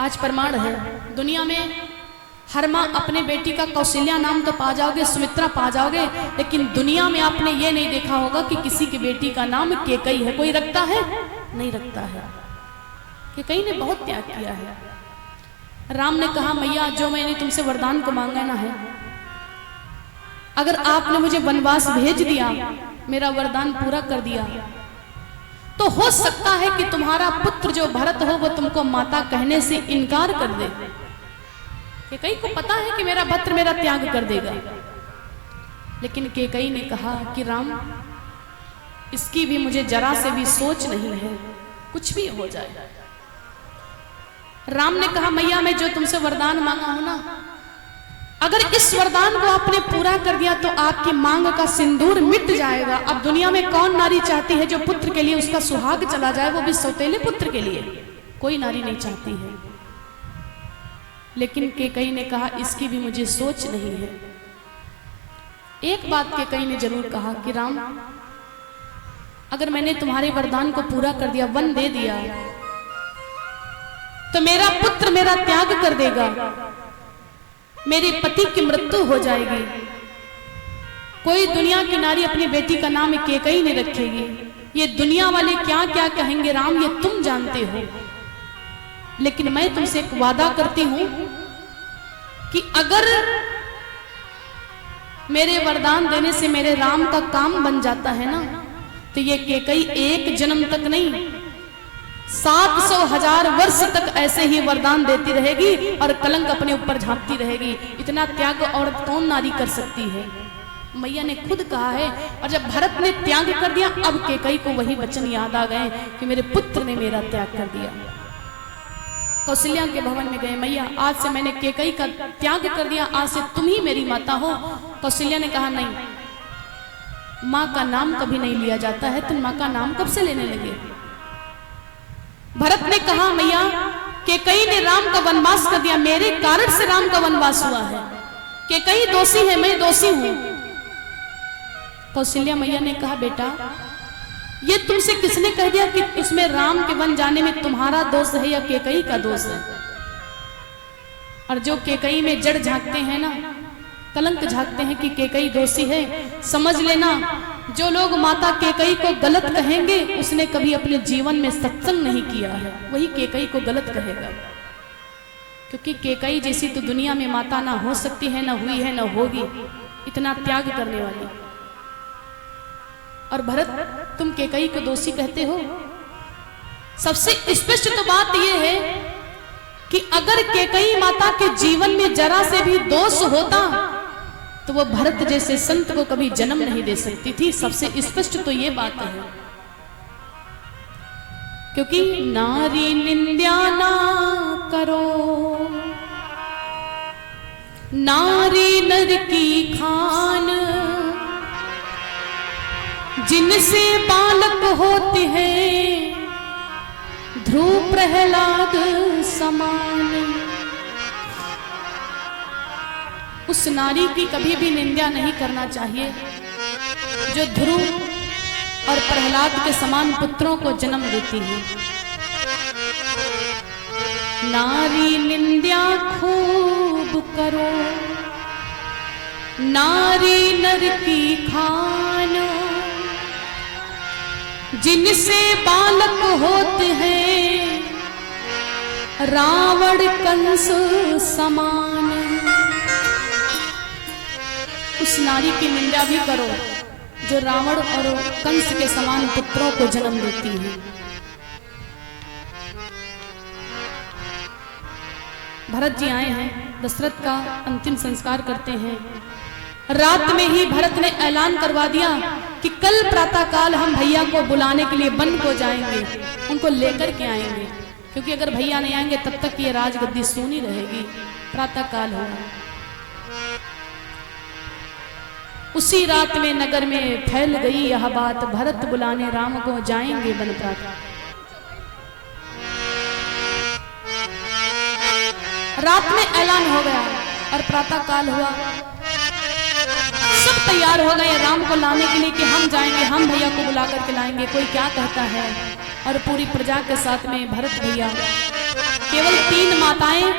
आज प्रमाण है, दुनिया में हर माँ अपने बेटी का कौशल्या नाम तो पा जाओगे, सुमित्रा पा जाओगे, लेकिन दुनिया में आपने ये नहीं देखा होगा कि किसी की बेटी का नाम केकई है। कोई रखता है? नहीं रखता है। केकई ने बहुत त्याग किया है। राम ने कहा मैया जो मैंने तुमसे वरदान को मांगा ना है, अगर आपने मुझे वनवास भेज दिया, मेरा वरदान पूरा कर दिया, तो हो सकता है कि तुम्हारा पुत्र जो भरत हो वो तुमको माता कहने से इनकार कर दे। केकई को पता है कि मेरा भक्त मेरा त्याग कर देगा, लेकिन केकई ने कहा कि राम इसकी भी मुझे जरा से भी सोच नहीं है, कुछ भी हो जाए। राम ने कहा मैया मैं जो तुमसे वरदान मांगा हूं ना, अगर इस वरदान को आपने पूरा कर दिया तो आपकी मांग का सिंदूर मिट जाएगा। अब दुनिया में कौन नारी चाहती है जो पुत्र के लिए उसका सुहाग चला जाए, वो भी सौतेले पुत्र के लिए? कोई नारी नहीं चाहती है। लेकिन केकई ने कहा इसकी भी मुझे सोच नहीं है। एक बात केकई ने जरूर कहा कि राम अगर मैंने तुम्हारे वरदान को पूरा कर दिया, वन दे दिया, तो मेरा पुत्र मेरा त्याग कर देगा, मेरे पति की मृत्यु हो जाएगी। कोई दुनिया की नारी अपनी बेटी का नाम केकई नहीं रखेगी। ये दुनिया वाले क्या क्या कहेंगे राम, ये तुम जानते हो। लेकिन मैं तुमसे एक वादा करती हूं कि अगर मेरे वरदान देने से मेरे राम का काम बन जाता है ना, तो ये केकई एक जन्म तक नहीं 700,000 वर्ष तक ऐसे ही वरदान देती रहेगी और कलंक अपने ऊपर झांकती रहेगी। इतना त्याग और कौन नारी कर सकती है? मैया ने खुद कहा है। और जब भरत ने त्याग कर दिया, अब केकई को वही वचन याद आ गए कि मेरे पुत्र ने मेरा त्याग कर दिया। कौशल्या के भवन में गए, मैया आज से मैंने केकई का त्याग कर दिया, आज से तुम ही मेरी माता हो। कौशल्या ने कहा नहीं, माँ का नाम कभी नहीं लिया जाता है, तुम माँ का नाम कब से लेने लगे? भरत ने कहा मैया केकई ने राम का वनवास कर दिया, मेरे कारण से राम का वनवास हुआ है, केकई दोषी है, मैं दोषी हूं। कौशल्या मैया ने कहा बेटा ये तुमसे किसने कह दिया कि इसमें राम के वन जाने में तुम्हारा दोष है या केकई का दोष है? और जो केकई में जड़ झांकते हैं ना, कलंक झांकते हैं कि केकई दोषी है, समझ लेना जो लोग माता केकई को गलत कहेंगे उसने कभी अपने जीवन में सत्संग नहीं किया है, वही केकई को गलत कहेगा। क्योंकि केकई जैसी तो दुनिया में माता ना हो सकती है, ना हुई है, ना होगी, इतना त्याग करने वाली। और भरत तुम केकई को दोषी कहते हो? सबसे स्पष्ट तो बात यह है कि अगर केकई माता के जीवन में जरा से भी दोष होता तो वो भरत जैसे संत को कभी जन्म नहीं दे सकती थी। सबसे स्पष्ट तो ये बात है, क्योंकि नारी निंदा ना करो, नारी नर की खान, जिनसे बालक होते हैं ध्रुव प्रहलाद समान। उस नारी की कभी भी निंदा नहीं करना चाहिए जो ध्रुव और प्रहलाद के समान पुत्रों को जन्म देती है। नारी निंदा खूब करो, नारी नर की खान, जिनसे बालक होते हैं रावण कंस समान। उस नारी की निंदा भी करो जो रावण और कंस के समान पुत्रों को जन्म देती है। भरत जी आए हैं, दशरथ का अंतिम संस्कार करते हैं। रात में ही भरत ने ऐलान करवा दिया कि कल प्रातःकाल हम भैया को बुलाने के लिए वन को जाएंगे, उनको लेकर के आएंगे, क्योंकि अगर भैया नहीं आएंगे तब तक ये राजगद्दी सूनी रहेगी। प्रातःकाल होगा। उसी रात में नगर में फैल गई यह बात, भरत बुलाने राम को जाएंगे वन प्रातः। रात में ऐलान हो गया और प्रातःकाल हुआ। सब तैयार हो गए राम को लाने के लिए कि हम जाएंगे, हम भैया को बुला करके लाएंगे, कोई क्या कहता है। और पूरी प्रजा के साथ में भरत भैया, केवल 3 माताएं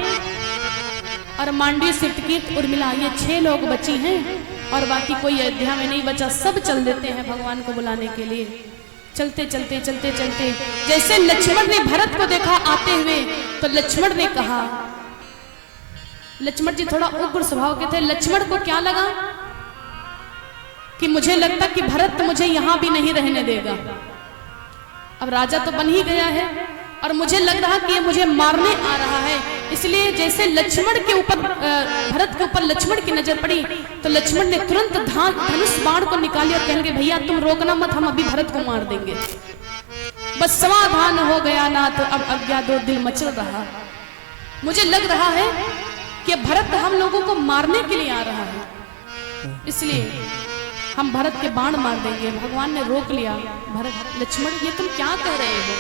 और मांडवी, सिद्धकीर्त, उर्मिला, ये 6 लोग बची हैं और बाकी कोई अयोध्या में नहीं बचा। सब चल देते हैं भगवान को बुलाने के लिए। चलते चलते चलते चलते जैसे लक्ष्मण ने भरत को देखा आते हुए, तो लक्ष्मण ने कहा, लक्ष्मण जी थोड़ा उग्र स्वभाव के थे। लक्ष्मण को क्या लगा कि मुझे लगता कि भरत मुझे यहां भी नहीं रहने देगा। अब राजा तो बन ही गया है और मुझे लग रहा कि ये मुझे मारने आ रहा है। इसलिए जैसे लक्ष्मण के ऊपर, भरत के ऊपर लक्ष्मण की नजर पड़ी, तो लक्ष्मण ने तुरंत धनुष बाण को निकाली और कहने लगे, भैया तुम रोकना मत, हम अभी भरत को मार देंगे। बस समाधान हो गया नाथ, अब अज्ञा दो दिल मचल रहा। मुझे लग रहा है कि भरत हम लोगों को मारने के लिए आ रहा है, इसलिए हम भरत के बाण मार देंगे। भगवान ने रोक लिया। भरत, लक्ष्मण ये तुम क्या कह रहे हो?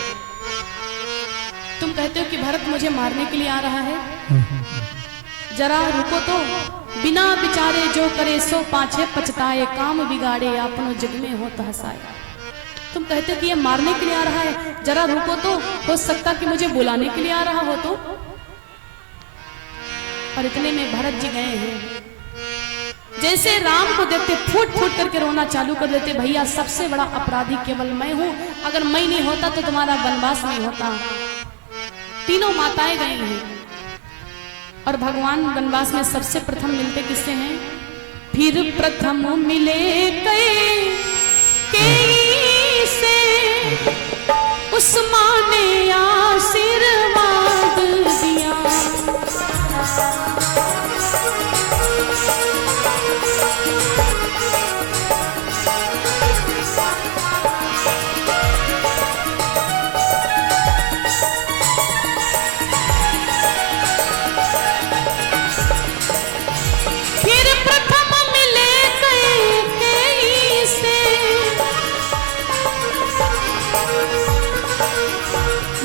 तुम कहते हो कि भरत मुझे मारने के लिए आ रहा है? जरा रुको तो। बिना विचारे जो करे सो पाछे पछताए, काम बिगाड़े अपनो जग में होता हसाए। तुम कहते हो कि ये मारने के लिए आ रहा है, जरा रुको तो, हो सकता कि मुझे बुलाने के लिए आ रहा हो तो। और इतने में भरत जी गए हैं, जैसे राम को देखते फूट फूट करके रोना चालू कर देते, भैया सबसे बड़ा अपराधी केवल मैं हूं, अगर मैं नहीं होता तो तुम्हारा वनवास नहीं होता। तीनों माताएं गई हैं और भगवान वनवास में सबसे प्रथम मिलते किससे हैं? फिर प्रथम मिले कई से, उस मां ने आशीर्वाद दिया।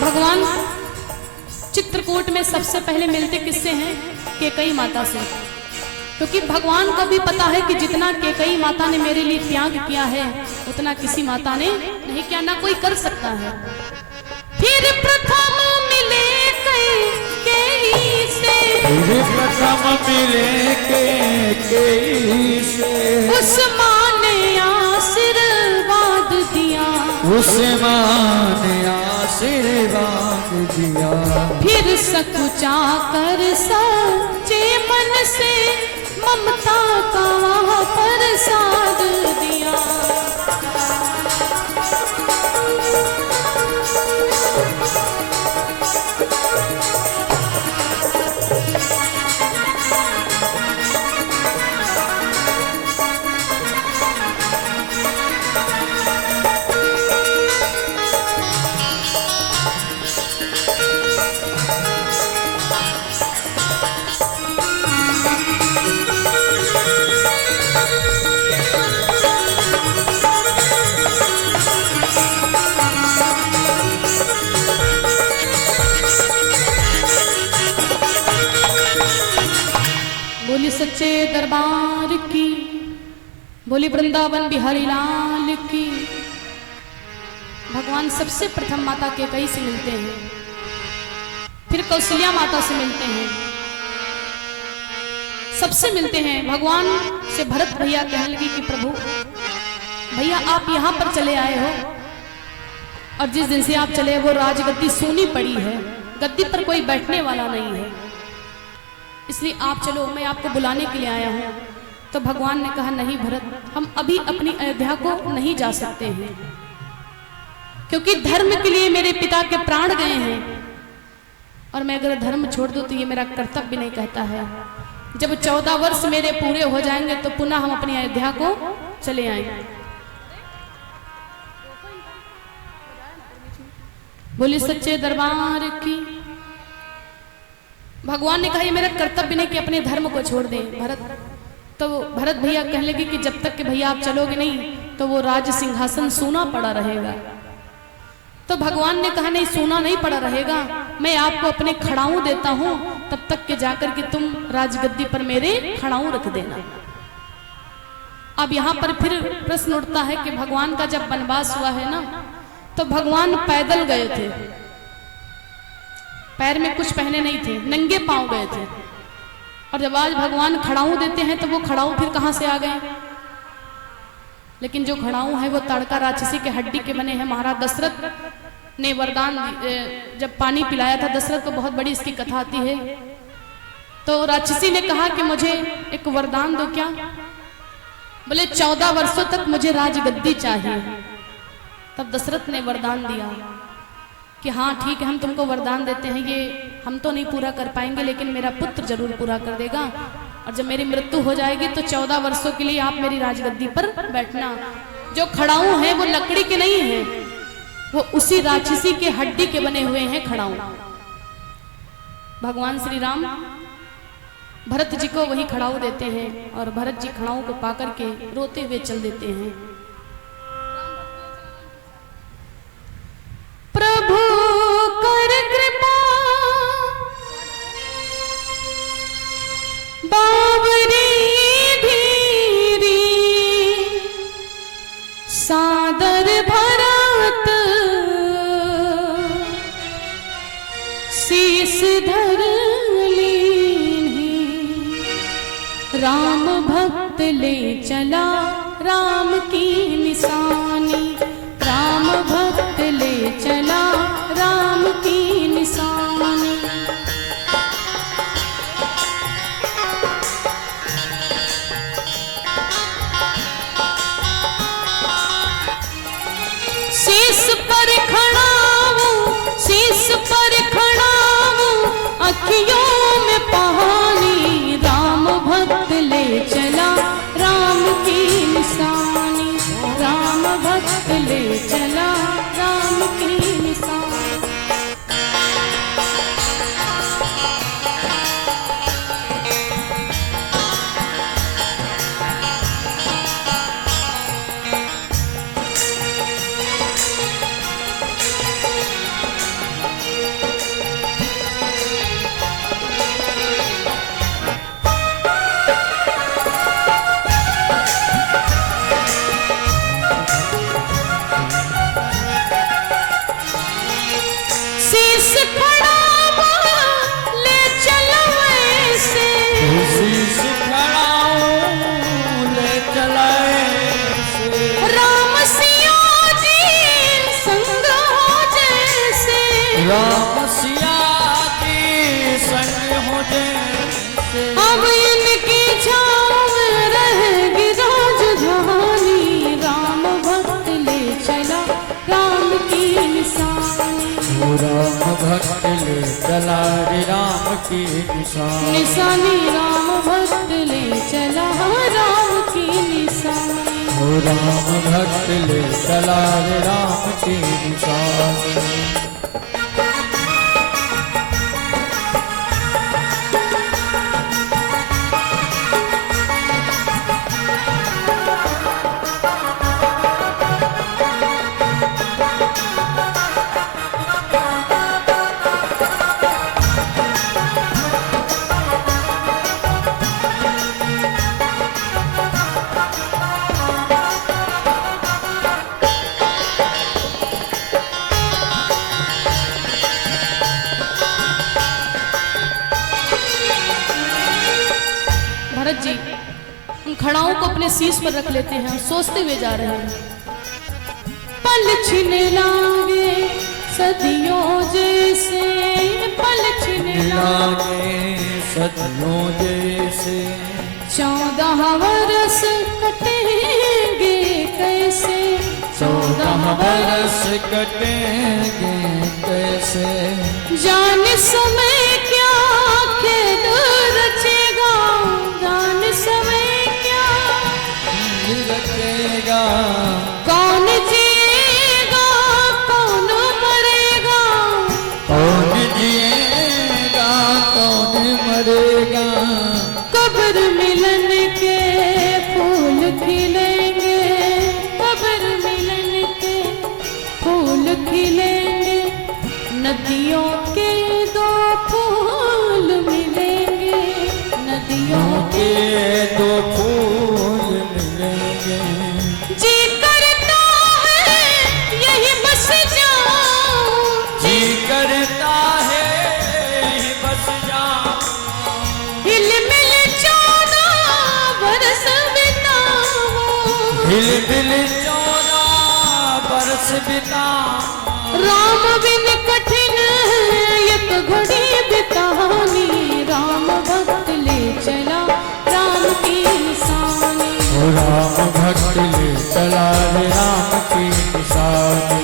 भगवान चित्रकूट में सबसे पहले मिलते किससे हैं? कैकेयी माता से, क्योंकि भगवान को भी पता है कि जितना कैकेयी माता ने मेरे लिए त्याग किया है उतना किसी माता ने नहीं किया, ना कोई कर सकता है। फिर प्रथम मिले कैकेयी से, फिर प्रथम मिले कैकेयी से, उस मां ने आशीर्वाद दिया, उस मां ने आशीर्वाद दिया। फिर सकुचा कर सच्चे मन से ममता का प्रसाद दिया। दरबार की, बोली वृंदावन बिहारी लाल की। भगवान सबसे प्रथम माता कैकेयी से मिलते हैं, फिर कौशल्या माता से मिलते हैं, सबसे मिलते हैं। भगवान से भरत भैया कहने लगे कि प्रभु भैया आप यहाँ पर चले आए हो, और जिस दिन से आप चले वो राजगद्दी सूनी पड़ी है, गद्दी पर कोई बैठने वाला नहीं है, इसलिए आप चलो, मैं आपको बुलाने के लिए आया हूँ। तो भगवान ने कहा नहीं भरत, हम अभी अपनी अयोध्या को नहीं जा सकते हैं, क्योंकि धर्म के लिए मेरे पिता के प्राण गए हैं, और मैं अगर धर्म छोड़ दूं तो ये मेरा कर्तव्य नहीं कहता है। जब 14 वर्ष मेरे पूरे हो जाएंगे तो पुनः हम अपनी अयोध्या को चले आएंगे। बोली सच्चे दरबार की। भगवान ने कहा ये मेरा कर्तव्य नहीं कि अपने धर्म को छोड़ दें भरत। तो भरत भैया कहने लगे कि जब तक कि भैया आप चलोगे नहीं तो वो राज सिंहासन सूना पड़ा रहेगा। तो भगवान ने कहा नहीं, सूना नहीं पड़ा रहेगा, मैं आपको अपने खड़ाऊ देता हूं, तब तक के जाकर के तुम राजगद्दी पर मेरे खड़ाऊ रख देना। अब यहां पर फिर प्रश्न उठता है कि भगवान का जब वनवास हुआ है ना, तो भगवान पैदल गए थे, पैर में कुछ पहने नहीं थे, नंगे पांव गए थे, और जब आज भगवान खड़ाऊ देते हैं तो वो खड़ाऊ फिर कहां से आ गए? लेकिन जो खड़ाऊ है वो ताड़का राक्षसी के हड्डी के बने हैं। महाराज दशरथ ने वरदान, जब पानी पिलाया था दशरथ को, बहुत बड़ी इसकी कथा आती है। तो राक्षसी ने कहा कि मुझे एक वरदान दो। क्या? बोले 14 वर्षों तक मुझे राजगद्दी चाहिए। तब दशरथ ने वरदान दिया कि हाँ ठीक है, हम तुमको वरदान देते हैं, ये हम तो नहीं पूरा कर पाएंगे लेकिन मेरा पुत्र जरूर पूरा कर देगा, और जब मेरी मृत्यु हो जाएगी तो 14 वर्षों के लिए आप मेरी राजगद्दी पर बैठना। जो खड़ाऊ हैं वो लकड़ी के नहीं हैं, वो उसी राक्षसी के हड्डी के बने हुए हैं खड़ाऊ। भगवान श्री राम भरत जी को वही खड़ाऊ देते हैं, और भरत जी खड़ाऊ को पाकर के रोते हुए चल देते हैं। प्रभु कर कृपा बावरी धीरी, सादर भरत शीस धर लीन्ही, राम भक्त ले चला राम की निशानी, राम भक्त ले चला राम की निशानी। शीस पर खड़ाऊं, शीस पर खड़ाऊं, अखियों में पानी, राम भक्त ले चला राम की निशानी, राम भक्त ले चला राम की निशानी। शीस खड़ावा ले चलो ऐसे, शीस खड़ाऊं ले चला ऐसे, राम सिया जी संग हो जैसे, राम सिया जी संग हो जैसे, अब इनकी छाँव रहेगी राजधानी, राम भक्त ले चला राम की निशानी, राम भक्त ले चला रे राम की निशानी, निशानी राम भक्त ले चला राम की निशानी। राम भक्त ले चला रे राम की निशानी। अपने शीश पर रख लेते हैं और सोचते हुए जा रहे हैं। पल छिन लागे सदियों जैसे, पल छिन लागे सदियों जैसे, 14 वर्ष कटेंगे कैसे, 14 वर्ष कटेंगे कैसे, जाने समय क्या खेद रचेगा, जाने समय क्या रचेगा, कौन जिएगा कौन मरेगा, कौन जिएगा कौन मरेगा, कब्र मिलन के फूल खिलेंगे, कब्र मिलन के फूल खिलेंगे, नदियों के 2 फूल मिलेंगे, नदियों के 2 फूल मिलेंगे, जी करता है यही बस जाऊं, जी करता है यही बस जाऊं, हिल मिल 14 बरस बिताऊं, हिल मिल 14 बरस बिताऊं, राम बिन कठिन एक घड़ी बितानी, राम भक्त ले चला राम की निशानी, ओ राम भक्त ले चला रे राम की निशानी,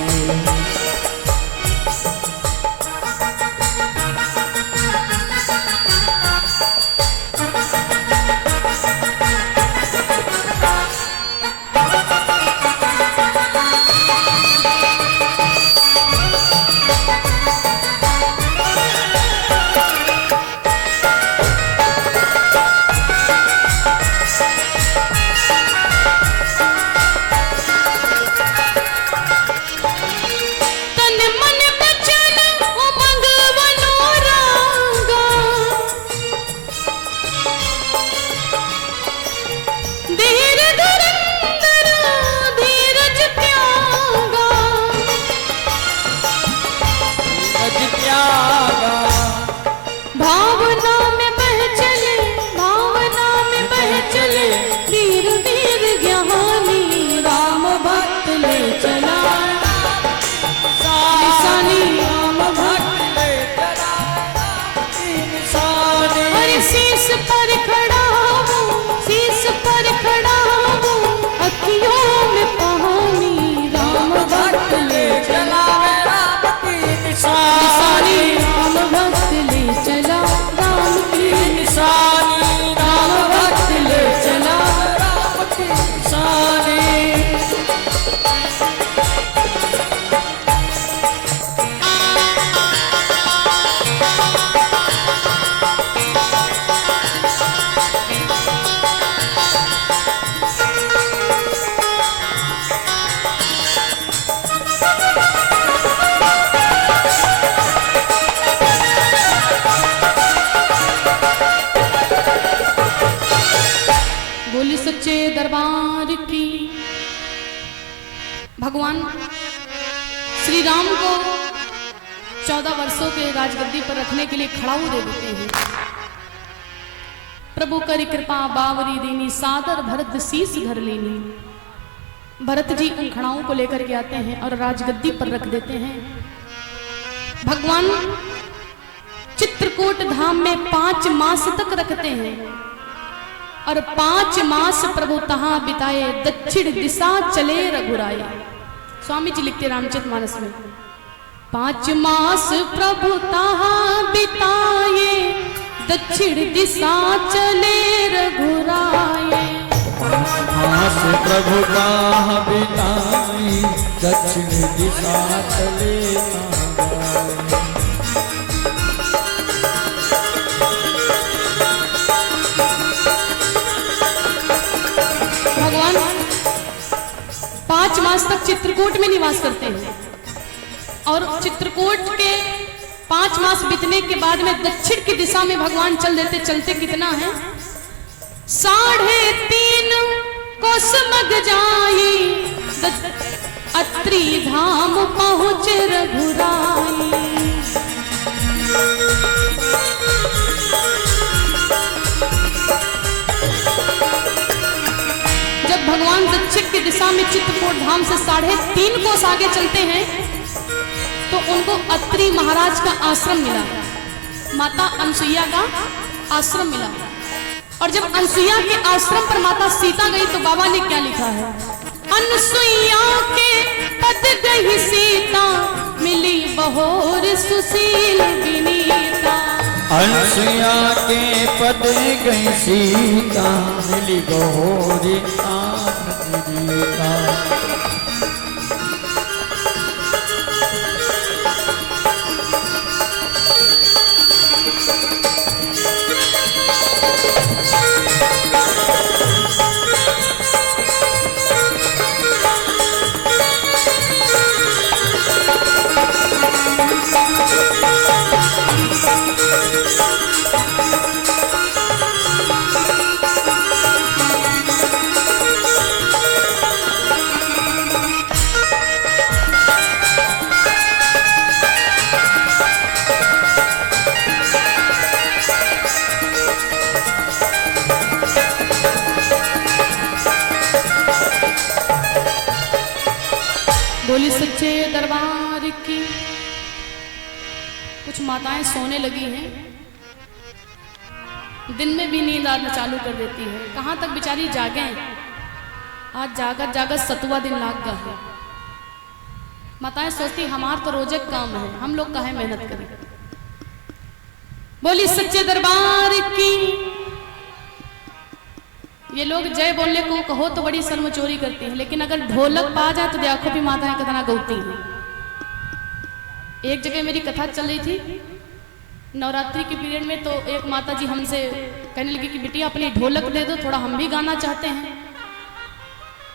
तन मन बचन उमंग मनोरंगा, धीर धुरंधर धीरज त्यागा, अज त्यागा, भावना में बह चले, भावना में बह चले, धीर धीर ज्ञानी, राम भक्त ले चला निशानी, राम भक्त ले चला की निशानी, हर शीश पर खड़ा हूँ, शीश पर खड़ा हूँ, अखियों में पानी, राम भक्त ले चला राम की निशानी, राम भक्त ले चला राम की निशानी, राम भक्त ले चला राम की निशानी, बोली सच्चे दरबार की। भगवान श्री राम को 14 वर्षों के राजगद्दी पर रखने के लिए खड़ाऊ दे देते हैं। प्रभु करी कृपा बावरी दीनी, सादर भरत शीस धर लेनी। भरत जी उन खड़ाओं को लेकर के आते हैं और राजगद्दी पर रख देते हैं। भगवान चित्रकूट धाम में 5 मास तक रखते हैं और 5 मास प्रभु तहां बिताए, दक्षिण दिशा चले रघुराए। स्वामी जी लिखते रामचरितमानस में, 5 मास प्रभु तहां बिताए, दक्षिण दिशा चले रघुराए। मास प्रभु का बिताई, दक्षिण दिशा चले नारायण। भगवान 5 मास तक चित्रकूट में निवास करते हैं और चित्रकूट के 5 मास बीतने के बाद में दक्षिण की दिशा में भगवान चल देते। चलते कितना है, 3.5 कोस मग जाई, अत्रि धाम पहुँच रघुराई। भगवान दक्षिण की दिशा में चित्रकूट धाम से 3.5 कोस आगे चलते हैं तो उनको अत्रि महाराज का आश्रम मिला, माता अनसुईया का आश्रम मिला। और जब अनसुईया के आश्रम पर माता सीता गई तो बाबा ने क्या लिखा है, अनसुईया के पद गई सीता, मिली बहोर सुशील विनीता। अनसुईया के पद गई सीता, मिली बहोरी विनीता। बोली सच्चे दरबार की। कुछ माताएं सोने लगी हैं, दिन में भी नींद आना चालू कर देती है। कहां तक बेचारी जागे, आज जागत जागत 7वां दिन लाग गया है। माताएं सोचती हमार तो रोजे काम है, हम लोग काहे मेहनत करें। बोली सच्चे दरबार की। ये लोग जय बोलने को कहो तो बड़ी शर्मचोरी करती है, लेकिन अगर ढोलक पा जाए तो देखो भी माताएं कितना गौती हैं। एक जगह मेरी कथा चल रही थी नवरात्रि के पीरियड में, तो एक माता जी हमसे कहने लगी कि बिटिया अपनी ढोलक दे दो, थोड़ा हम भी गाना चाहते हैं।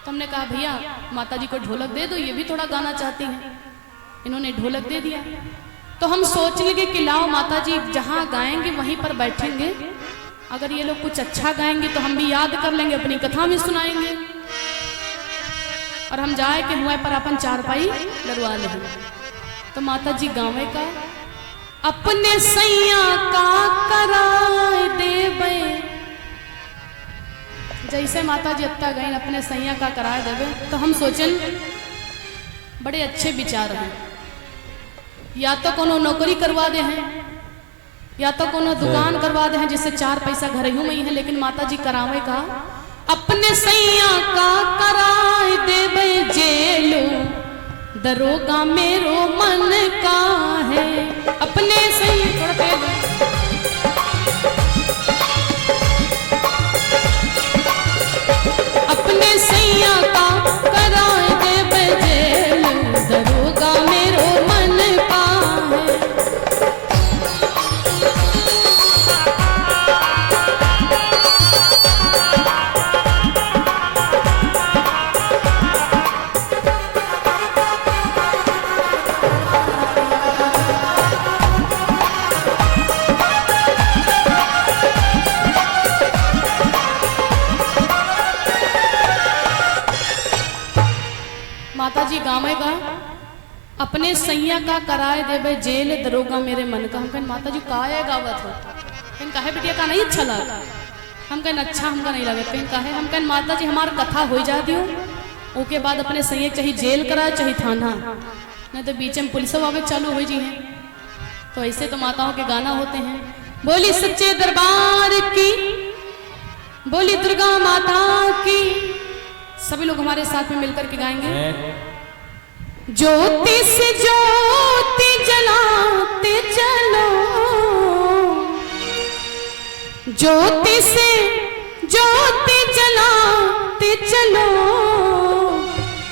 तो हमने कहा भैया माता जी को ढोलक दे दो, ये भी थोड़ा गाना चाहती हैं। इन्होंने ढोलक दे दिया। तो हम सोच लगे कि लाओ माता जी जहाँ गाएंगे वहीं पर बैठेंगे, अगर ये लोग कुछ अच्छा गाएंगे तो हम भी याद कर लेंगे, अपनी कथा में सुनाएंगे। और हम जाए के हुए पर अपन चारपाई लगवा लें। तो माता जी गावे का अपने सैया का कराए देवे, जैसे माता जी अत्ता गए अपने सैया का कराए देवे। तो हम सोचन बड़े अच्छे विचार हैं, या तो कोनो नौकरी करवा दे हैं, या तो कोनो दुकान करवा दे हैं जिससे 4 पैसा घर ही में ही है। लेकिन माता जी करावे का अपने सैया का कराए देवे, जेलो दरोगा मेरो मन का है। अपने सैया थोड़ा तेज अपने सैया का कराए देवे, जेलो दरोगा मेरो मन का है। माता जी गावे का अपने सैया का कराए देवे, जेल दरोगा मेरे मन का। हम कहें माता जी काहे गावत हो, कहें काहे बिटिया का नहीं अच्छा लगा। हम कहें अच्छा हमका नहीं लगा, कहें काहे। हम कहें माता जी हमार कथा हो जा दियो, उसके बाद अपने सैया चाहे जेल कराए चाहे थाना, नहीं तो बीच में पुलिस आवे चालू हो जी है। तो ऐसे तो माताओं के गाना होते हैं। बोली सच्चे दरबार की, बोली दुर्गा माता की। सभी लोग हमारे साथ में मिलकर के गाएंगे। ज्योति से ज्योति जलाते चलो, ज्योति से ज्योति जलाते चलो,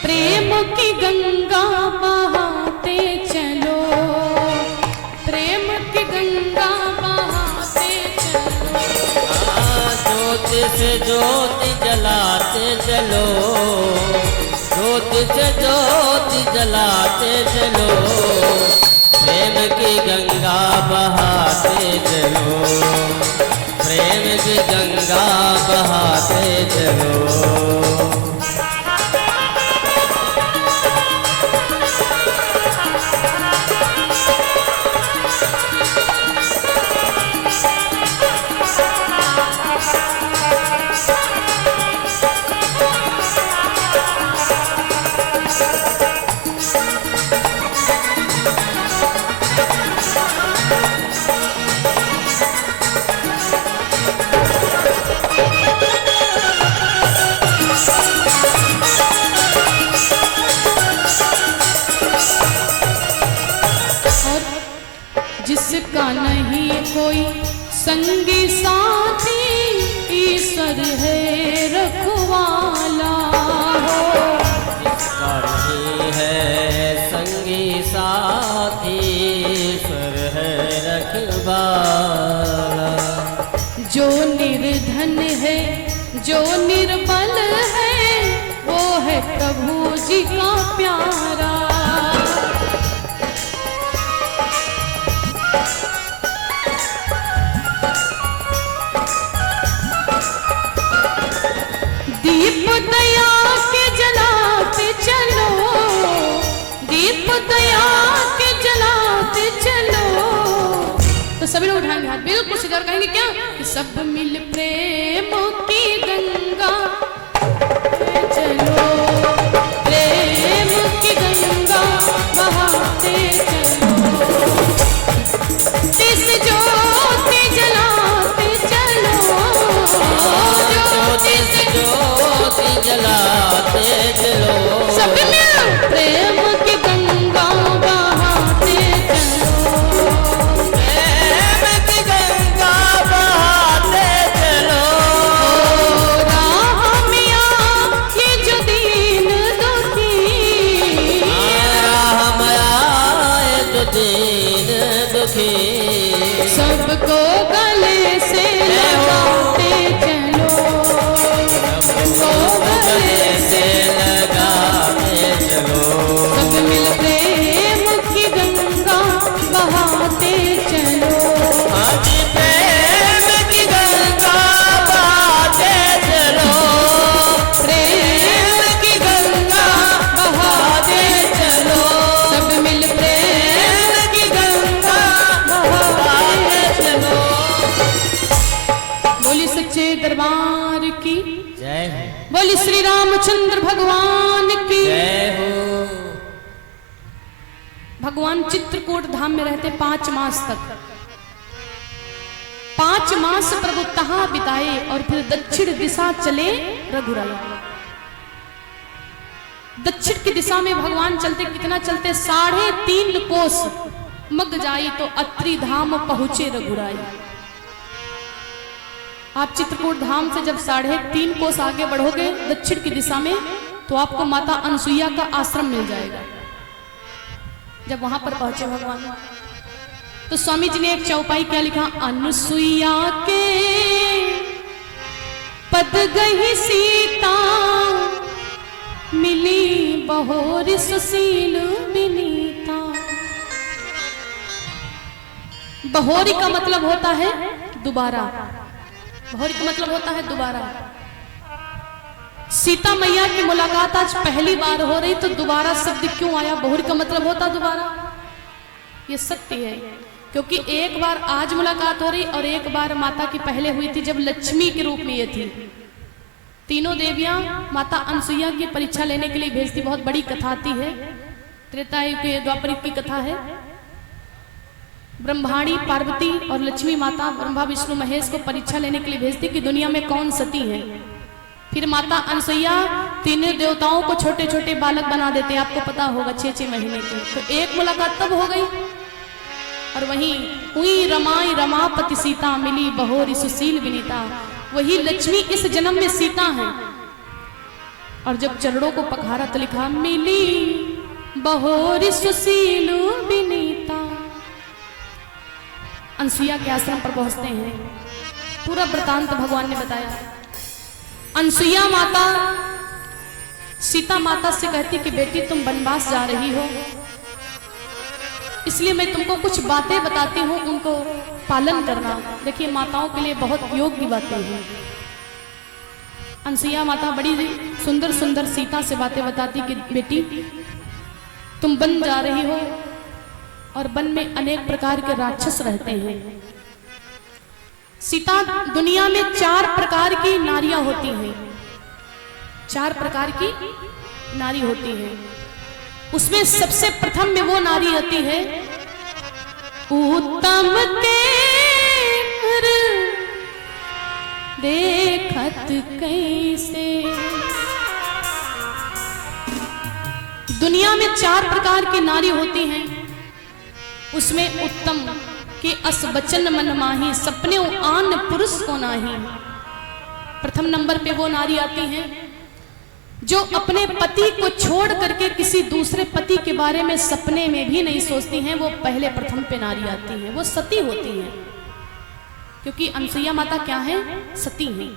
प्रेम की गंगा बहाते चलो, प्रेम की गंगा बहाते चलो। ज्योति से ज्योति जलाते चलो, ज्योति से ज्योति जलाते चलो, प्रेम की गंगा बहाते चलो, प्रेम की गंगा बहाते चलो। संगी साथी ईश्वर है रखवाला हो। जिसका नहीं है संगी साथी ईश्वर है रखवाला। जो निर्धन है जो निर्बल है वो है प्रभु जी का प्यारा। दीप दया के जलाते चलो, दीप दया के जलाते चलो। तो सभी लोग उठाएंगे हाथ बिल्कुल सीधा और कहेंगे क्या कि सब मिल प्रेम की गंगा चलो, प्रेम की गंगा बहाते चलो। इस ज्योति जलाते चलो, ज्योति जलाते चलो। सब मिल प्रेम की गंगा बहाते चलो, प्रेम की गंगा बहाते चलो। राह मियां ये जो दीन दुखी, राम आए जो दीन दुखी। सबको गले से लगाते चलो, सबको गले से लगाते चलो। सब मिल प्रेम की गंगा बहाते चलो। आज प्रेम की गंगा बहाते चलो, प्रेम की गंगा बहाते चलो, सब मिल प्रेम की गंगा बहाते चलो। बोली सच्चे दरबार की जय हो, बोली श्री रामचंद्र भगवान की। जय हो। भगवान चित्रकूट धाम में रहते 5 मास तक। 5 मास प्रभु तहां बिताए और फिर दक्षिण दिशा चले रघुराई। दक्षिण की दिशा में भगवान चलते कितना चलते 3.5 कोस मग जाई तो अत्रि धाम पहुंचे रघुराई। आप चित्रकूट धाम से जब 3.5 कोस आगे बढ़ोगे दक्षिण की दिशा में तो आपको माता अनसुईया का आश्रम मिल जाएगा। जब वहां पर पहुंचे भगवान तो स्वामी जी ने एक चौपाई क्या लिखा, अनसुईया के पद गही सीता मिली बहोर सुशील विनीता। बहोरी का मतलब होता है दोबारा, बहोरी का मतलब होता है दोबारा। सीता मैया की मुलाकात आज पहली बार हो रही तो दोबारा शब्द क्यों आया? बहोरी का मतलब होता दोबारा। ये सत्य है क्योंकि एक बार आज मुलाकात हो रही और एक बार माता की पहले हुई थी जब लक्ष्मी के रूप में ये थी। तीनों देवियां माता अनसुईया की परीक्षा लेने के लिए भेजती। बहुत बड़ी कथा आती है, त्रेता युग के द्वापर युग की कथा है। ब्रह्माणी पार्वती और लक्ष्मी माता ब्रह्मा विष्णु महेश को परीक्षा लेने के लिए भेजती कि दुनिया में कौन सती है। फिर माता अनसुईया तीनों देवताओं को छोटे छोटे बालक बना देते हैं, आपको पता होगा 6-6 महीने के। तो एक मुलाकात तब हो गई और वहीं हुई रमाई रमापति सीता मिली बहोरी सुशील विनीता। वही लक्ष्मी इस जन्म में सीता है और जब चरणों को पखारा तो लिखा मिली बहोरी सुशील विनीता। अनसुईया के आश्रम पर पहुंचते हैं, पूरा वृतांत भगवान ने बताया। अनसुईया माता सीता माता से कहती कि बेटी तुम वनवास जा रही हो, इसलिए मैं तुमको कुछ बातें बताती हूँ, उनको पालन करना। देखिए माताओं के लिए बहुत योग्य बातें हैं। अनसुईया माता बड़ी सुंदर सुंदर सीता से बातें बताती कि बेटी तुम वन जा रही हो और वन में अनेक प्रकार के राक्षस रहते हैं। सीता दुनिया में 4 प्रकार की नारियां होती हैं, 4 प्रकार की नारी होती है। उसमें सबसे प्रथम में वो नारी होती है उत्तम के देखत कैसे। दुनिया में 4 प्रकार की नारी होती हैं, उसमें उत्तम कि अस बचन मन माही सपने आन पुरुष को नाही। प्रथम नंबर पे वो नारी आती हैं जो अपने पति को छोड़ करके किसी दूसरे पति के बारे में सपने में भी नहीं सोचती हैं। वो पहले प्रथम पे नारी आती हैं, वो सती होती हैं, क्योंकि अनसुईया माता क्या है? सती हैं।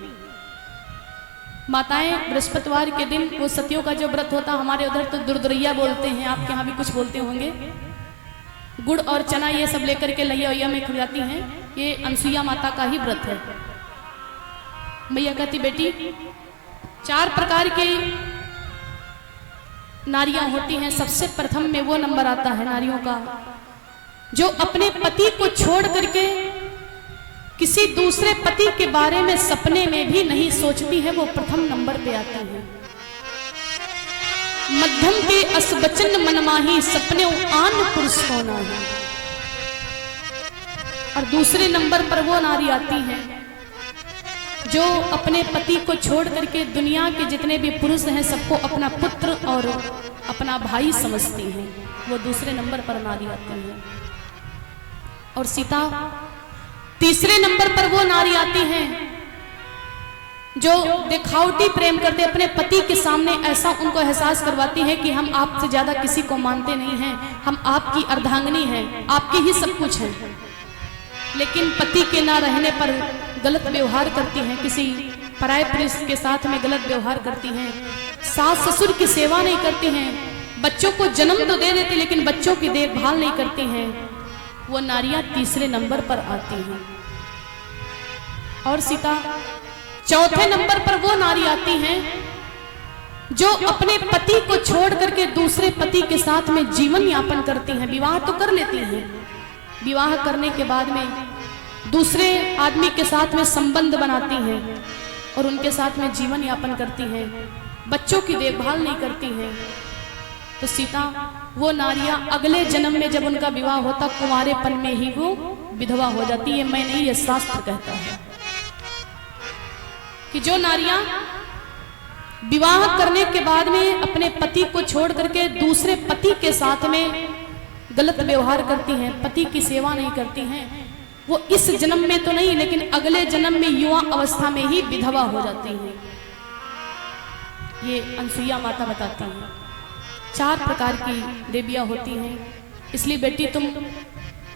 माताएं बृहस्पतिवार के दिन वो सतियों का जो व्रत होता, हमारे उधर तो दुर्दुरैया बोलते हैं, आपके यहाँ भी कुछ बोलते होंगे, गुड़ और चना ये सब लेकर के लैया वैया में खिलाती हैं। ये अनसुईया माता का ही व्रत है। मैया कहती बेटी 4 प्रकार की नारियां होती हैं। सबसे प्रथम में वो नंबर आता है नारियों का जो अपने पति को छोड़ करके किसी दूसरे पति के बारे में सपने में भी नहीं सोचती है, वो प्रथम नंबर पे आती है। मध्यम के असबचन मनमाही सपने आन पुरुष को नाही। और दूसरे नंबर पर वो नारी आती है जो अपने पति को छोड़ करके दुनिया के जितने भी पुरुष हैं सबको अपना पुत्र और अपना भाई समझती हैं। वो दूसरे नंबर पर नारी आती है। और सीता तीसरे नंबर पर वो नारी आती हैं जो दिखावटी प्रेम करते अपने पति के सामने ऐसा उनको एहसास करवाती है कि हम आपसे ज्यादा किसी को मानते नहीं हैं, हम आपकी अर्धांगिनी हैं, आपके ही सब कुछ हैं। लेकिन पति के ना रहने पर गलत व्यवहार करती हैं, किसी पराये पुरुष के साथ में गलत व्यवहार करती हैं, सास ससुर की सेवा नहीं करती हैं, बच्चों को जन्म तो दे देती लेकिन बच्चों की देखभाल नहीं करती हैं। वो नारियां तीसरे नंबर पर आती हैं। और सीता चौथे नंबर पर वो नारी आती हैं जो अपने पति को छोड़ करके दूसरे पति के साथ में जीवन यापन करती हैं। विवाह तो कर लेती हैं, विवाह करने के बाद में दूसरे आदमी के साथ में संबंध बनाती हैं और उनके साथ में जीवन यापन करती हैं, बच्चों की देखभाल नहीं करती हैं। तो सीता वो नारियां अगले जन्म में जब उनका विवाह होता कुंवारेपन में ही वो विधवा हो जाती है। मैं नहीं, ये शास्त्र कहता है कि जो नारियां विवाह करने के बाद में अपने पति को छोड़ करके दूसरे पति के साथ में गलत व्यवहार करती हैं, पति की सेवा नहीं करती हैं, वो इस जन्म में तो नहीं लेकिन अगले जन्म में युवा अवस्था में ही विधवा हो जाती हैं। ये अनसुईया माता बताती हैं। 4 प्रकार की देवियां होती हैं। इसलिए बेटी तुम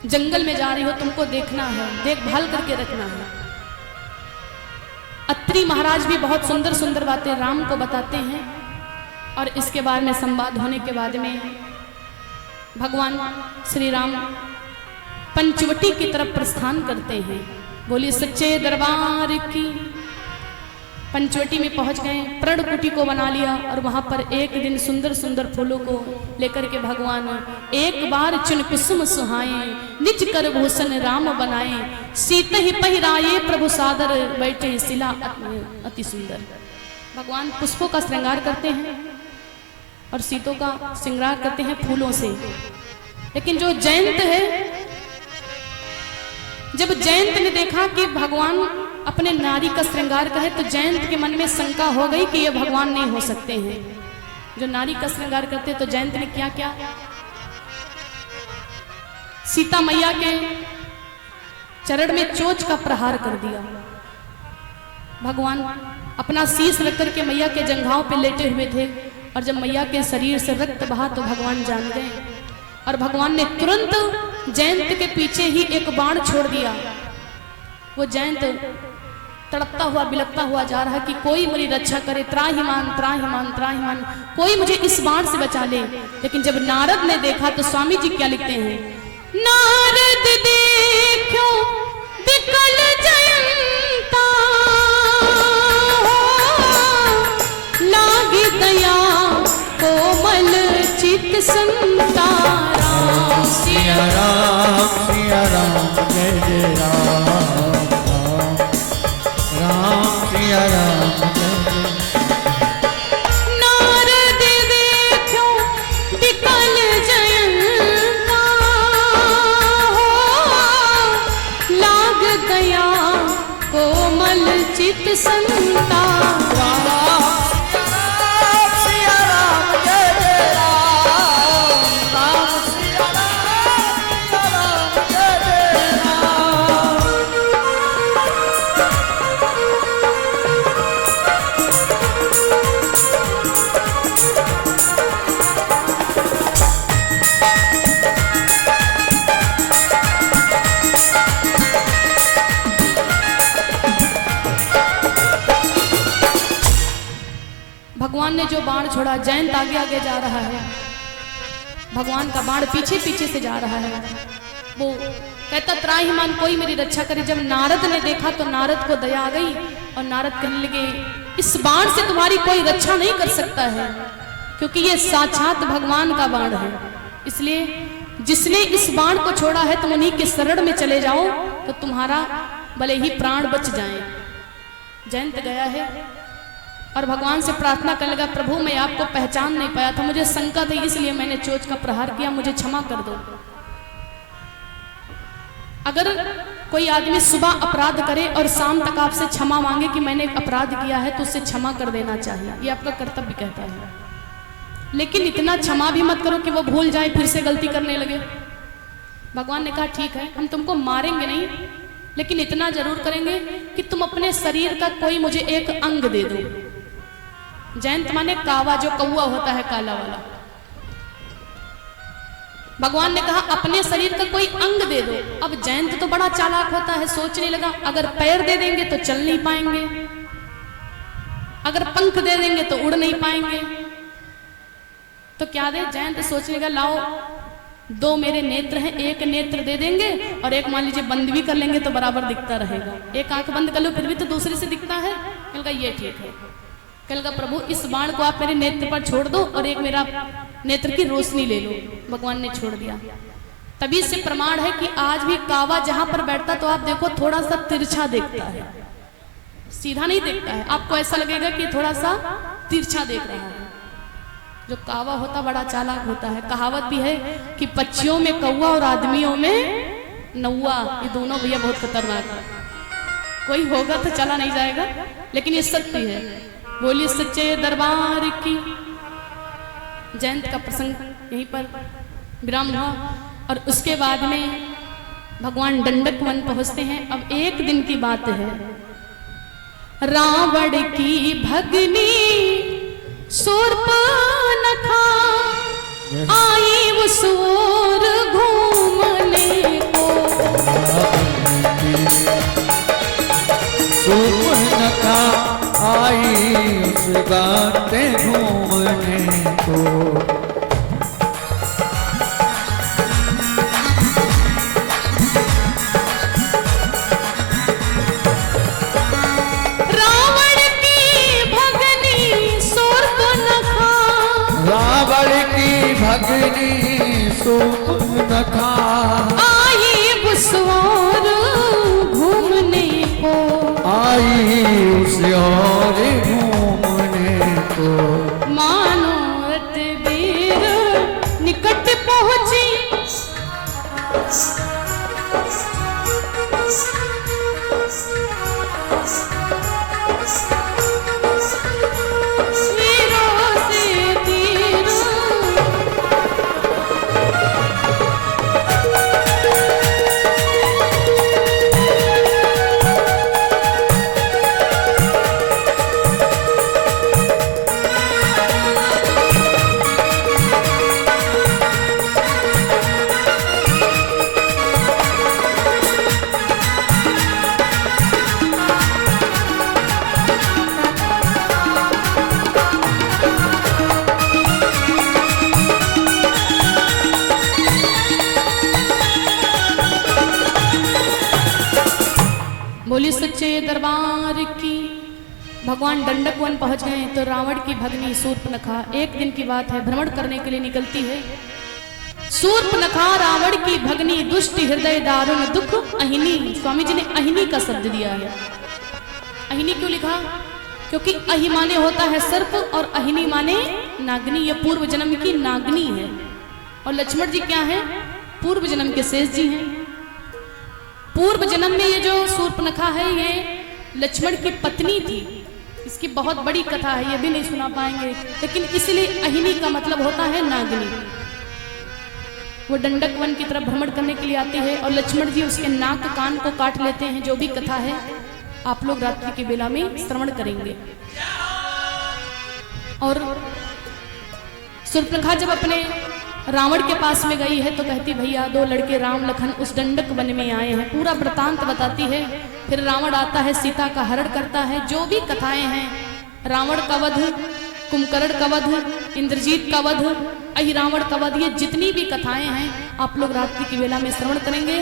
जंगल में जा रही हो, तुमको देखना है, देखभाल करके रखना है। अत्रि महाराज भी बहुत सुंदर सुंदर बातें राम को बताते हैं। और इसके बाद में संवाद होने के बाद में भगवान श्री राम पंचवटी की तरफ प्रस्थान करते हैं। बोलिए सच्चे दरबार की। पंचवटी में पहुंच गए, प्रणकुटी को बना लिया और वहां पर एक दिन सुंदर सुंदर फूलों को लेकर के भगवान एक बार चुन कुसुम सुहाए, निज कर भूषण राम बनाए, सीत ही पहिराए प्रभु सादर, बैठे शिला अति सुंदर। भगवान पुष्पों का श्रृंगार करते हैं और सीतों का श्रृंगार करते हैं फूलों से। लेकिन जो जयंत है, जब जयंत ने देखा कि भगवान अपने नारी का श्रृंगार करे तो जयंत के मन में शंका हो गई कि ये भगवान नहीं हो सकते हैं जो नारी का श्रृंगार करते। तो जयंत ने क्या क्या, सीता मैया के चरण में चोंच का प्रहार कर दिया। भगवान अपना शीश रख करके मैया के जंघाओं पे लेटे हुए थे और जब मैया के शरीर से रक्त बहा तो भगवान जान गए और भगवान ने तुरंत जयंत के पीछे ही एक बाण छोड़ दिया। वो जयंत तड़पता हुआ बिलकता हुआ जा रहा कि कोई मेरी रक्षा करे, त्राहिमाम त्राहिमाम त्राहिमाम, कोई मुझे इस बाण से बचा ले। लेकिन जब नारद ने देखा तो स्वामी जी क्या लिखते हैं, नारद देखो विकल जयंता, लागी दया कोमल चित संता। राम सिया राम सिया राम जय जय राम, राम सिया राम जय जय। नारद देखो विकल जयंता, लाग गया कोमल चित संता। जो बाण छोड़ा, जयंत आगे आगे जा रहा है, भगवान का बाण पीछे पीछे से जा रहा है। वो कहता त्राहिमाम कोई मेरी रक्षा करे। जब नारद ने देखा तो नारद को दया आ गई और नारद कहने लगे इस बाण से तुम्हारी कोई रक्षा नहीं कर सकता है, क्योंकि ये साक्षात भगवान का बाण है। इसलिए जिसने इस बाण को छोड़ा है तुम उन्हीं के शरण में चले जाओ तो तुम्हारा भले ही प्राण बच जाए। जयंत गया है और भगवान से प्रार्थना करने लगा, प्रभु मैं आपको पहचान नहीं पाया था, मुझे शंका थी इसलिए मैंने चोच का प्रहार किया, मुझे क्षमा कर दो। अगर कोई आदमी सुबह अपराध करे और शाम तक आपसे क्षमा मांगे कि मैंने अपराध किया है तो उससे क्षमा कर देना चाहिए, ये आपका कर्तव्य कहता है। लेकिन इतना क्षमा भी मत करो कि वो भूल जाए फिर से गलती करने लगे। भगवान ने कहा ठीक है हम तुमको मारेंगे नहीं, लेकिन इतना जरूर करेंगे कि तुम अपने शरीर का कोई मुझे एक अंग दे दो। जयंत माने कावा, जो कौवा होता है काला वाला। भगवान ने कहा अपने शरीर का कोई अंग दे दो। अब जयंत तो बड़ा चालाक होता है, सोचने लगा अगर पैर दे देंगे तो चल नहीं पाएंगे, अगर पंख दे देंगे तो उड़ नहीं पाएंगे, तो क्या दे। जयंत सोचने लगा लाओ दो मेरे नेत्र हैं, एक नेत्र दे देंगे और एक मान लीजिए बंद भी कर लेंगे तो बराबर दिखता रहेगा, एक आंख बंद कर लो फिर भी तो दूसरे से दिखता है। कल ये ठीक है। कल का प्रभु इस बाण को आप मेरे नेत्र पर छोड़ दो और एक मेरा नेत्र की रोशनी ले लो। भगवान ने छोड़ दिया। तभी से प्रमाण है कि आज भी कावा जहां पर बैठता तो आप देखो थोड़ा सा तिरछा देखता है, सीधा नहीं देखता है, आपको ऐसा लगेगा कि थोड़ा सा तिरछा देख रहा है। जो कावा होता बड़ा चालाक होता है। कहावत भी है कि पक्षियों में कौवा और आदमियों में नौवा, ये दोनों भैया बहुत खतरनाक है। कोई होगा तो चला नहीं जाएगा, लेकिन ये सत्य है। बोलिए सच्चे दरबार की। जयंत का प्रसंग यहीं पर विराम हुआ और उसके बाद में भगवान दंडक वन पहुंचते हैं। अब एक दिन की बात है, रावण की भगनी शूर्पणखा आई उस ओर घूमने को। शूर्पणखा आई उस गाते घूमने को। भगनी शूर्पणखा आई उस ओर घूमने को, आई उस ओर घूमने को। मानो रतबीर निकट पहुंची, बोली सच्चे दरबार की। भगवान दंडक वन पहुंच गए तो रावण की भगनी शूर्पणखा, एक दिन की बात है, भ्रमण करने के लिए निकलती है। शूर्पणखा रावण की भगनी, दुष्ट हृदय दारुण दुख अहिनी। स्वामी जी ने अहिनी का शब्द दिया है। अहिनी क्यों लिखा? क्योंकि अहि माने होता है सर्प और अहिनी माने नागनी। ये पूर्व जन्म की नागनी है। और लक्ष्मण जी क्या है? पूर्व जन्म के शेष जी हैं। पूर्व जन्म में ये जो शूर्पणखा है ये लक्ष्मण की पत्नी थी। इसकी बहुत बड़ी कथा है, ये भी नहीं सुना पाएंगे, लेकिन इसलिए अहिनी का मतलब होता है नागिनी। वो दंडक वन की तरफ भ्रमण करने के लिए आती है और लक्ष्मण जी उसके नाक कान को काट लेते हैं। जो भी कथा है आप लोग रात्रि की बेला में श्रवण करेंगे। और शूर्पणखा जब अपने रावण के पास में गई है तो कहती भैया दो लड़के राम लखन उस दंडक वन में आए हैं। पूरा वृतांत बताती है। फिर रावण आता है, सीता का हरण करता है। जो भी कथाएं हैं, रावण का वध, कुंभकर्ण का वध, इंद्रजीत का वध, अहिरावण का वध, ये जितनी भी कथाएं हैं आप लोग रात्रि की वेला में श्रवण करेंगे।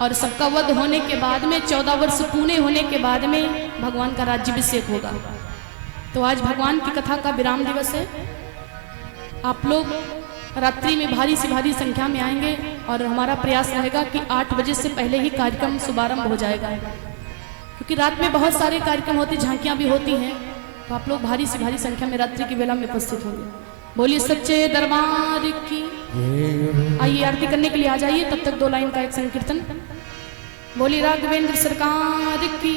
और सबका वध होने के बाद में 14 वर्ष पूरे होने के बाद में भगवान का राज्याभिषेक होगा। तो आज भगवान की कथा का विराम दिवस है। आप लोग रात्रि में भारी से भारी संख्या में आएंगे और हमारा प्रयास रहेगा कि 8 बजे से पहले ही कार्यक्रम शुभारंभ हो जाएगा, क्योंकि रात में बहुत सारे कार्यक्रम होते, झांकियां भी होती हैं। तो आप लोग भारी से भारी संख्या में रात्रि की वेला में उपस्थित होंगे। बोलिए सच्चे दरबार की। आइए आरती करने के लिए आ जाइए, तब तक 2 लाइन का एक संकीर्तन। बोलिए राघवेंद्र सरकार की।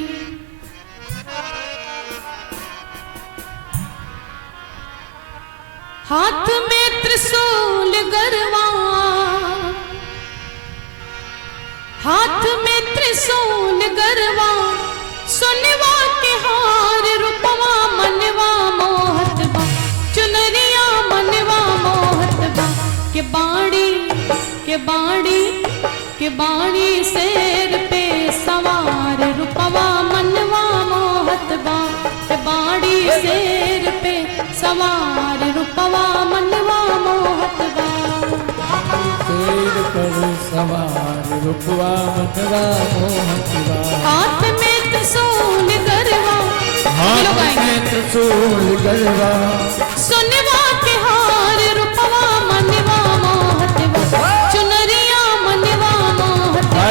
हाथ में त्रिशूल गरवा, हाथ में त्रिशूल गरवा, सुनवा के हार रूपवा मनवा मोहत बा, चुनरिया मनवा मोहत बा, के बाड़ी के बाड़ी के बाड़ी शेर पे सवार रूपवा मनवा मोहत बा, के बाड़ी शेर पे सवार रूपवा मनवा मोहत बा। शेर पर सवार रूपवा मनवा मोहत बा। हाथ में त्रिशूल गरवा, हाथ में त्रिशूल गरवा, सुनवा के हार रूपवा मनवा मोहत बा, चुनरिया मनवा मोहत बा,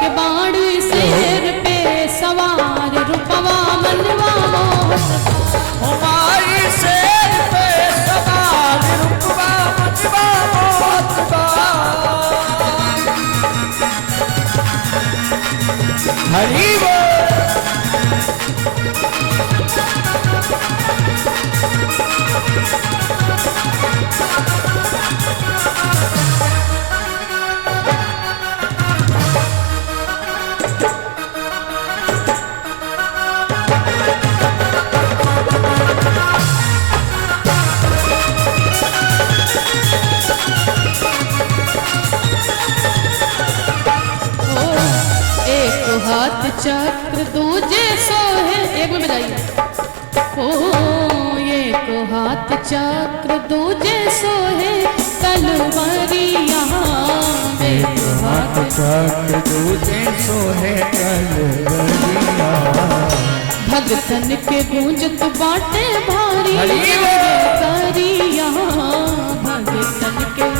के बाड़ी शेर पे सवार रूपवा मनवा मोहत बा। हमारी शेर पे सवार रूपवा मनवा मोहत बा। हरि हाथ चक्र दूजे सोहे, एक में बजाइए। ओ एक हाथ चक्र दूजे सोहे तलवारिया, एक हाथ चक्र दूजे सोहे तलवारिया, भगतन के गूंजत बाटे भारी करिया, भगतन के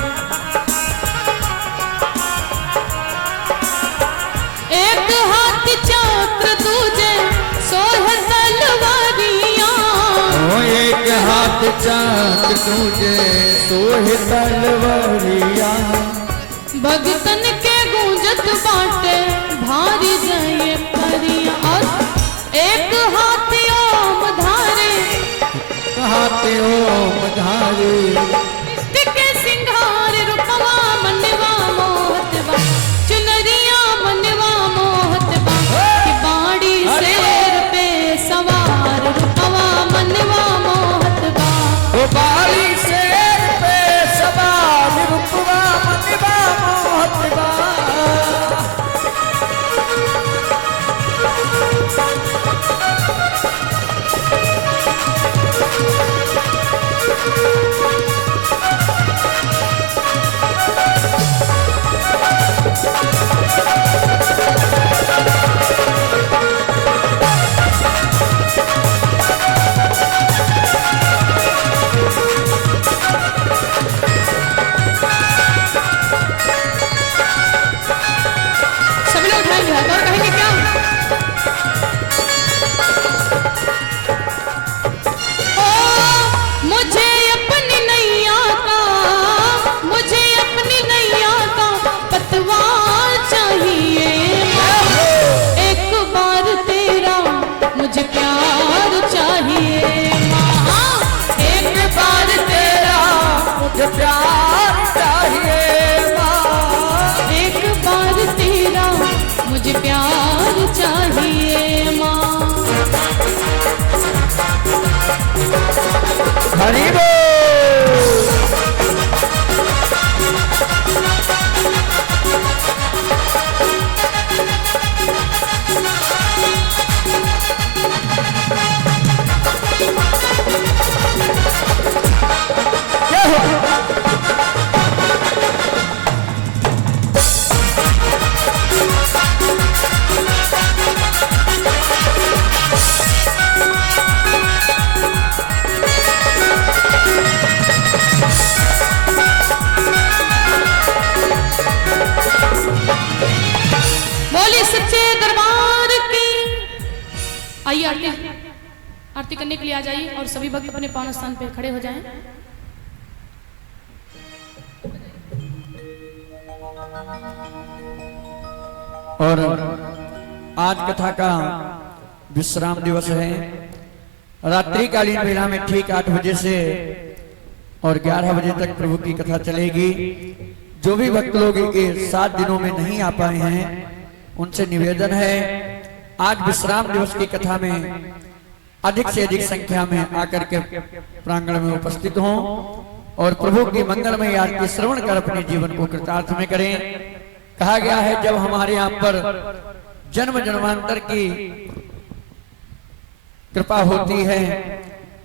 एक हाथ चक्र दूजे सोहे तलवारिया, एक हाथ चक्र दूजे सोहे तलवारिया, भगतन के गूंजत बाटे भारी जय करिया। और एक हाथ ओम धारे, हाथ ओम धारे, के सिंगार रूपवा मनवा मोहत बा, चुनरिया मनवा मोहत बा, की बाड़ी शेर पे सवार रूपवा मनवा मोहत बा। ओ बाड़ी शेर पे सवार रूपवा मनवा मोहत बा। सभी लोग उठाएंगे हाथ और कहेंगे क्या? ओ मुझे अपनी नैया का, मुझे अपनी नैया का पतवार चाहिए, एक बार तेरा मुझे प्यार चाहिए, एक बार तेरा मुझे प्यार चाहिए माँ, एक बार तेरा मुझे प्यार चाहिए माँ। हरि बोल। लिए आ जाइए और सभी भक्त अपने पावन स्थान पे खड़े हो जाएं। और आज कथा का विश्राम दिवस है। रात्रिकालीन वेला में ठीक 8 बजे से और 11 बजे तक प्रभु की कथा चलेगी। जो भी भक्त लोग ये 7 दिनों में नहीं आ पाए हैं उनसे निवेदन है आज विश्राम दिवस की कथा में अधिक से अधिक संख्या में आकर के प्रांगण में उपस्थित हों और प्रभु की मंगलमय आरती श्रवण कर अपने जीवन को कृतार्थ में करें। कहा गया है जब हमारे यहाँ पर जन्म जन्मांतर की कृपा होती है,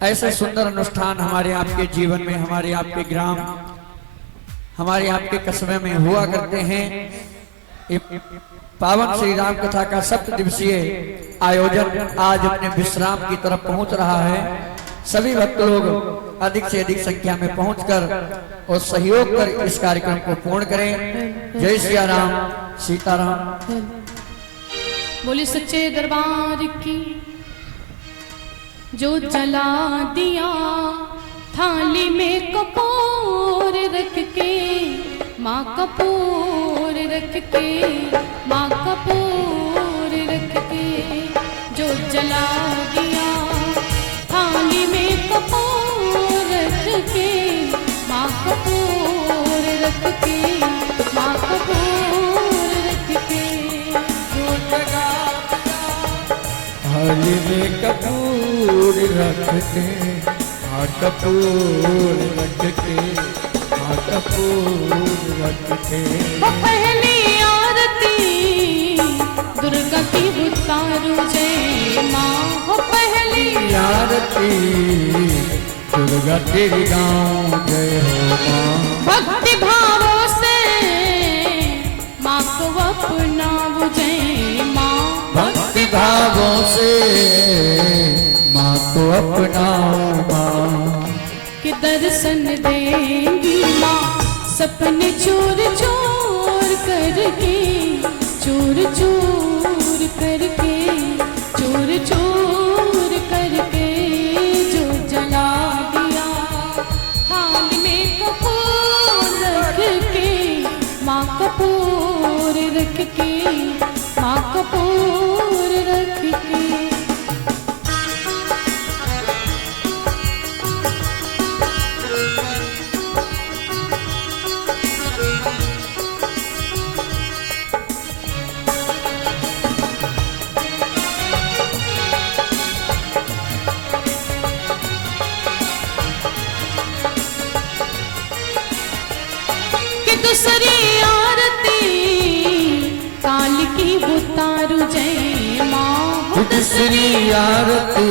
ऐसे सुंदर अनुष्ठान हमारे आपके जीवन में, हमारे आपके ग्राम, हमारे आपके कस्बे में हुआ करते हैं। पावन श्री राम कथा का 7 दिवसीय आयोजन आज अपने विश्राम की तरफ पहुंच रहा है। सभी भक्त लोग अधिक से अधिक संख्या में पहुंचकर और सहयोग कर इस कार्यक्रम को पूर्ण करें। जय सिया राम, सीताराम। बोले सच्चे दरबार की। जो जला दिया थाली में कपूर रख के, माँ कपूर रख के, माँ कपूर रख के, जो जला दिया थाली में कपूर रख के, माँ कपूर रख के, माँ कपूर रख के, जो जला थाली में कपूर रख के, माँ कपूर रख के, माँ कपूर रख के। वो पहली आरती दुर्गा की उतारू जय माँ। वो पहली आरती दुर्गा तेरी गाँव जय हो माँ। भक्ति भावों से माँ को अपनाओ जय माँ। भक्ति भावों से माँ को अपनाओ माँ। कि दर्शन देंगी माँ सपने चूर चूर करके, चूर चूर करके, चूर चूर करके, जो जला दिया थाली में कपूर रख के, माँ कपूर रख के, माँ कपूर रख के। दूसरी आरती काल की उतारू जय माँ। दूसरी आरती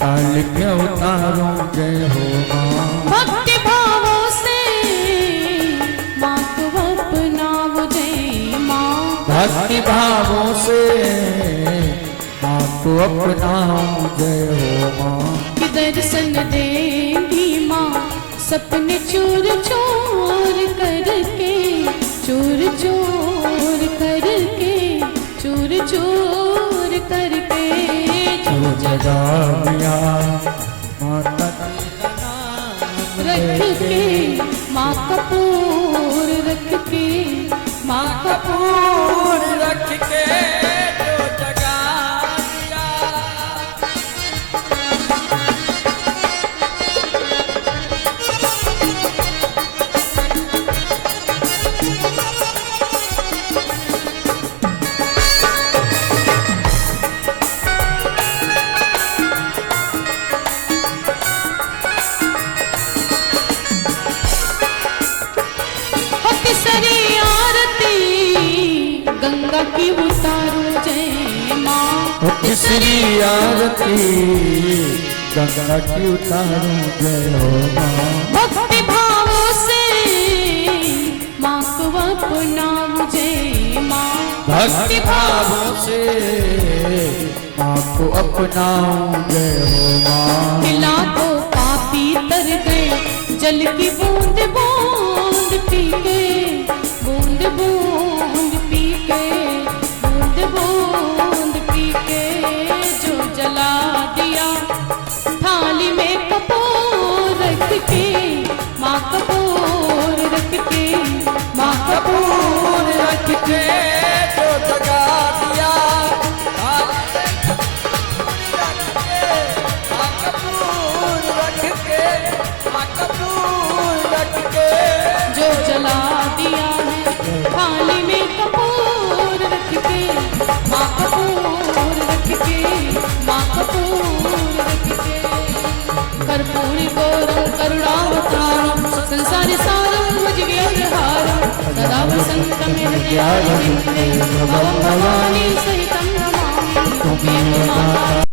काल के उतारो जय हो माँ। भक्ति भावों से माँ को अपनाओ जय माँ। भक्ति भावों से माँ को अपनाओ जय हो माँ। कि दर्शन देंगी माँ सपने चूर चूर करके, चूर चूर करके, चूर चूर करके, जो जगा दिया माता तेरा नाम रख के, माँ कपूर रख के, माँ कपूर रख के, जो जगा दिया। तीसरी आरती गंगा की उतारू जय माँ। तीसरी आरती गंगा की उतारो जय हो माँ। भक्ति भावों से माँ को अपनाओ जय माँ। भक्ति भावों से माँ को अपनाओ जय हो माँ। मिला तो पापी तर गए जल की बूंद बूंद पी के, बूंद बूंद पी के, बूंद बूंद पी के, जो जला दिया कपूर रख के, माँ कपूर रख के, जो जगा दिया कपूर रख के, कपूर रख के, जो जला दिया है थाली में कपूर रख के, माँ कपूर रख के, माँ कपूर रख के। कर्पूरी गौरम करुणावतारम संसारी सारम भुजगेन्द्रहारम सदा वसंतम हृदयारविन्दे भवं भवानी सहितं नमामि।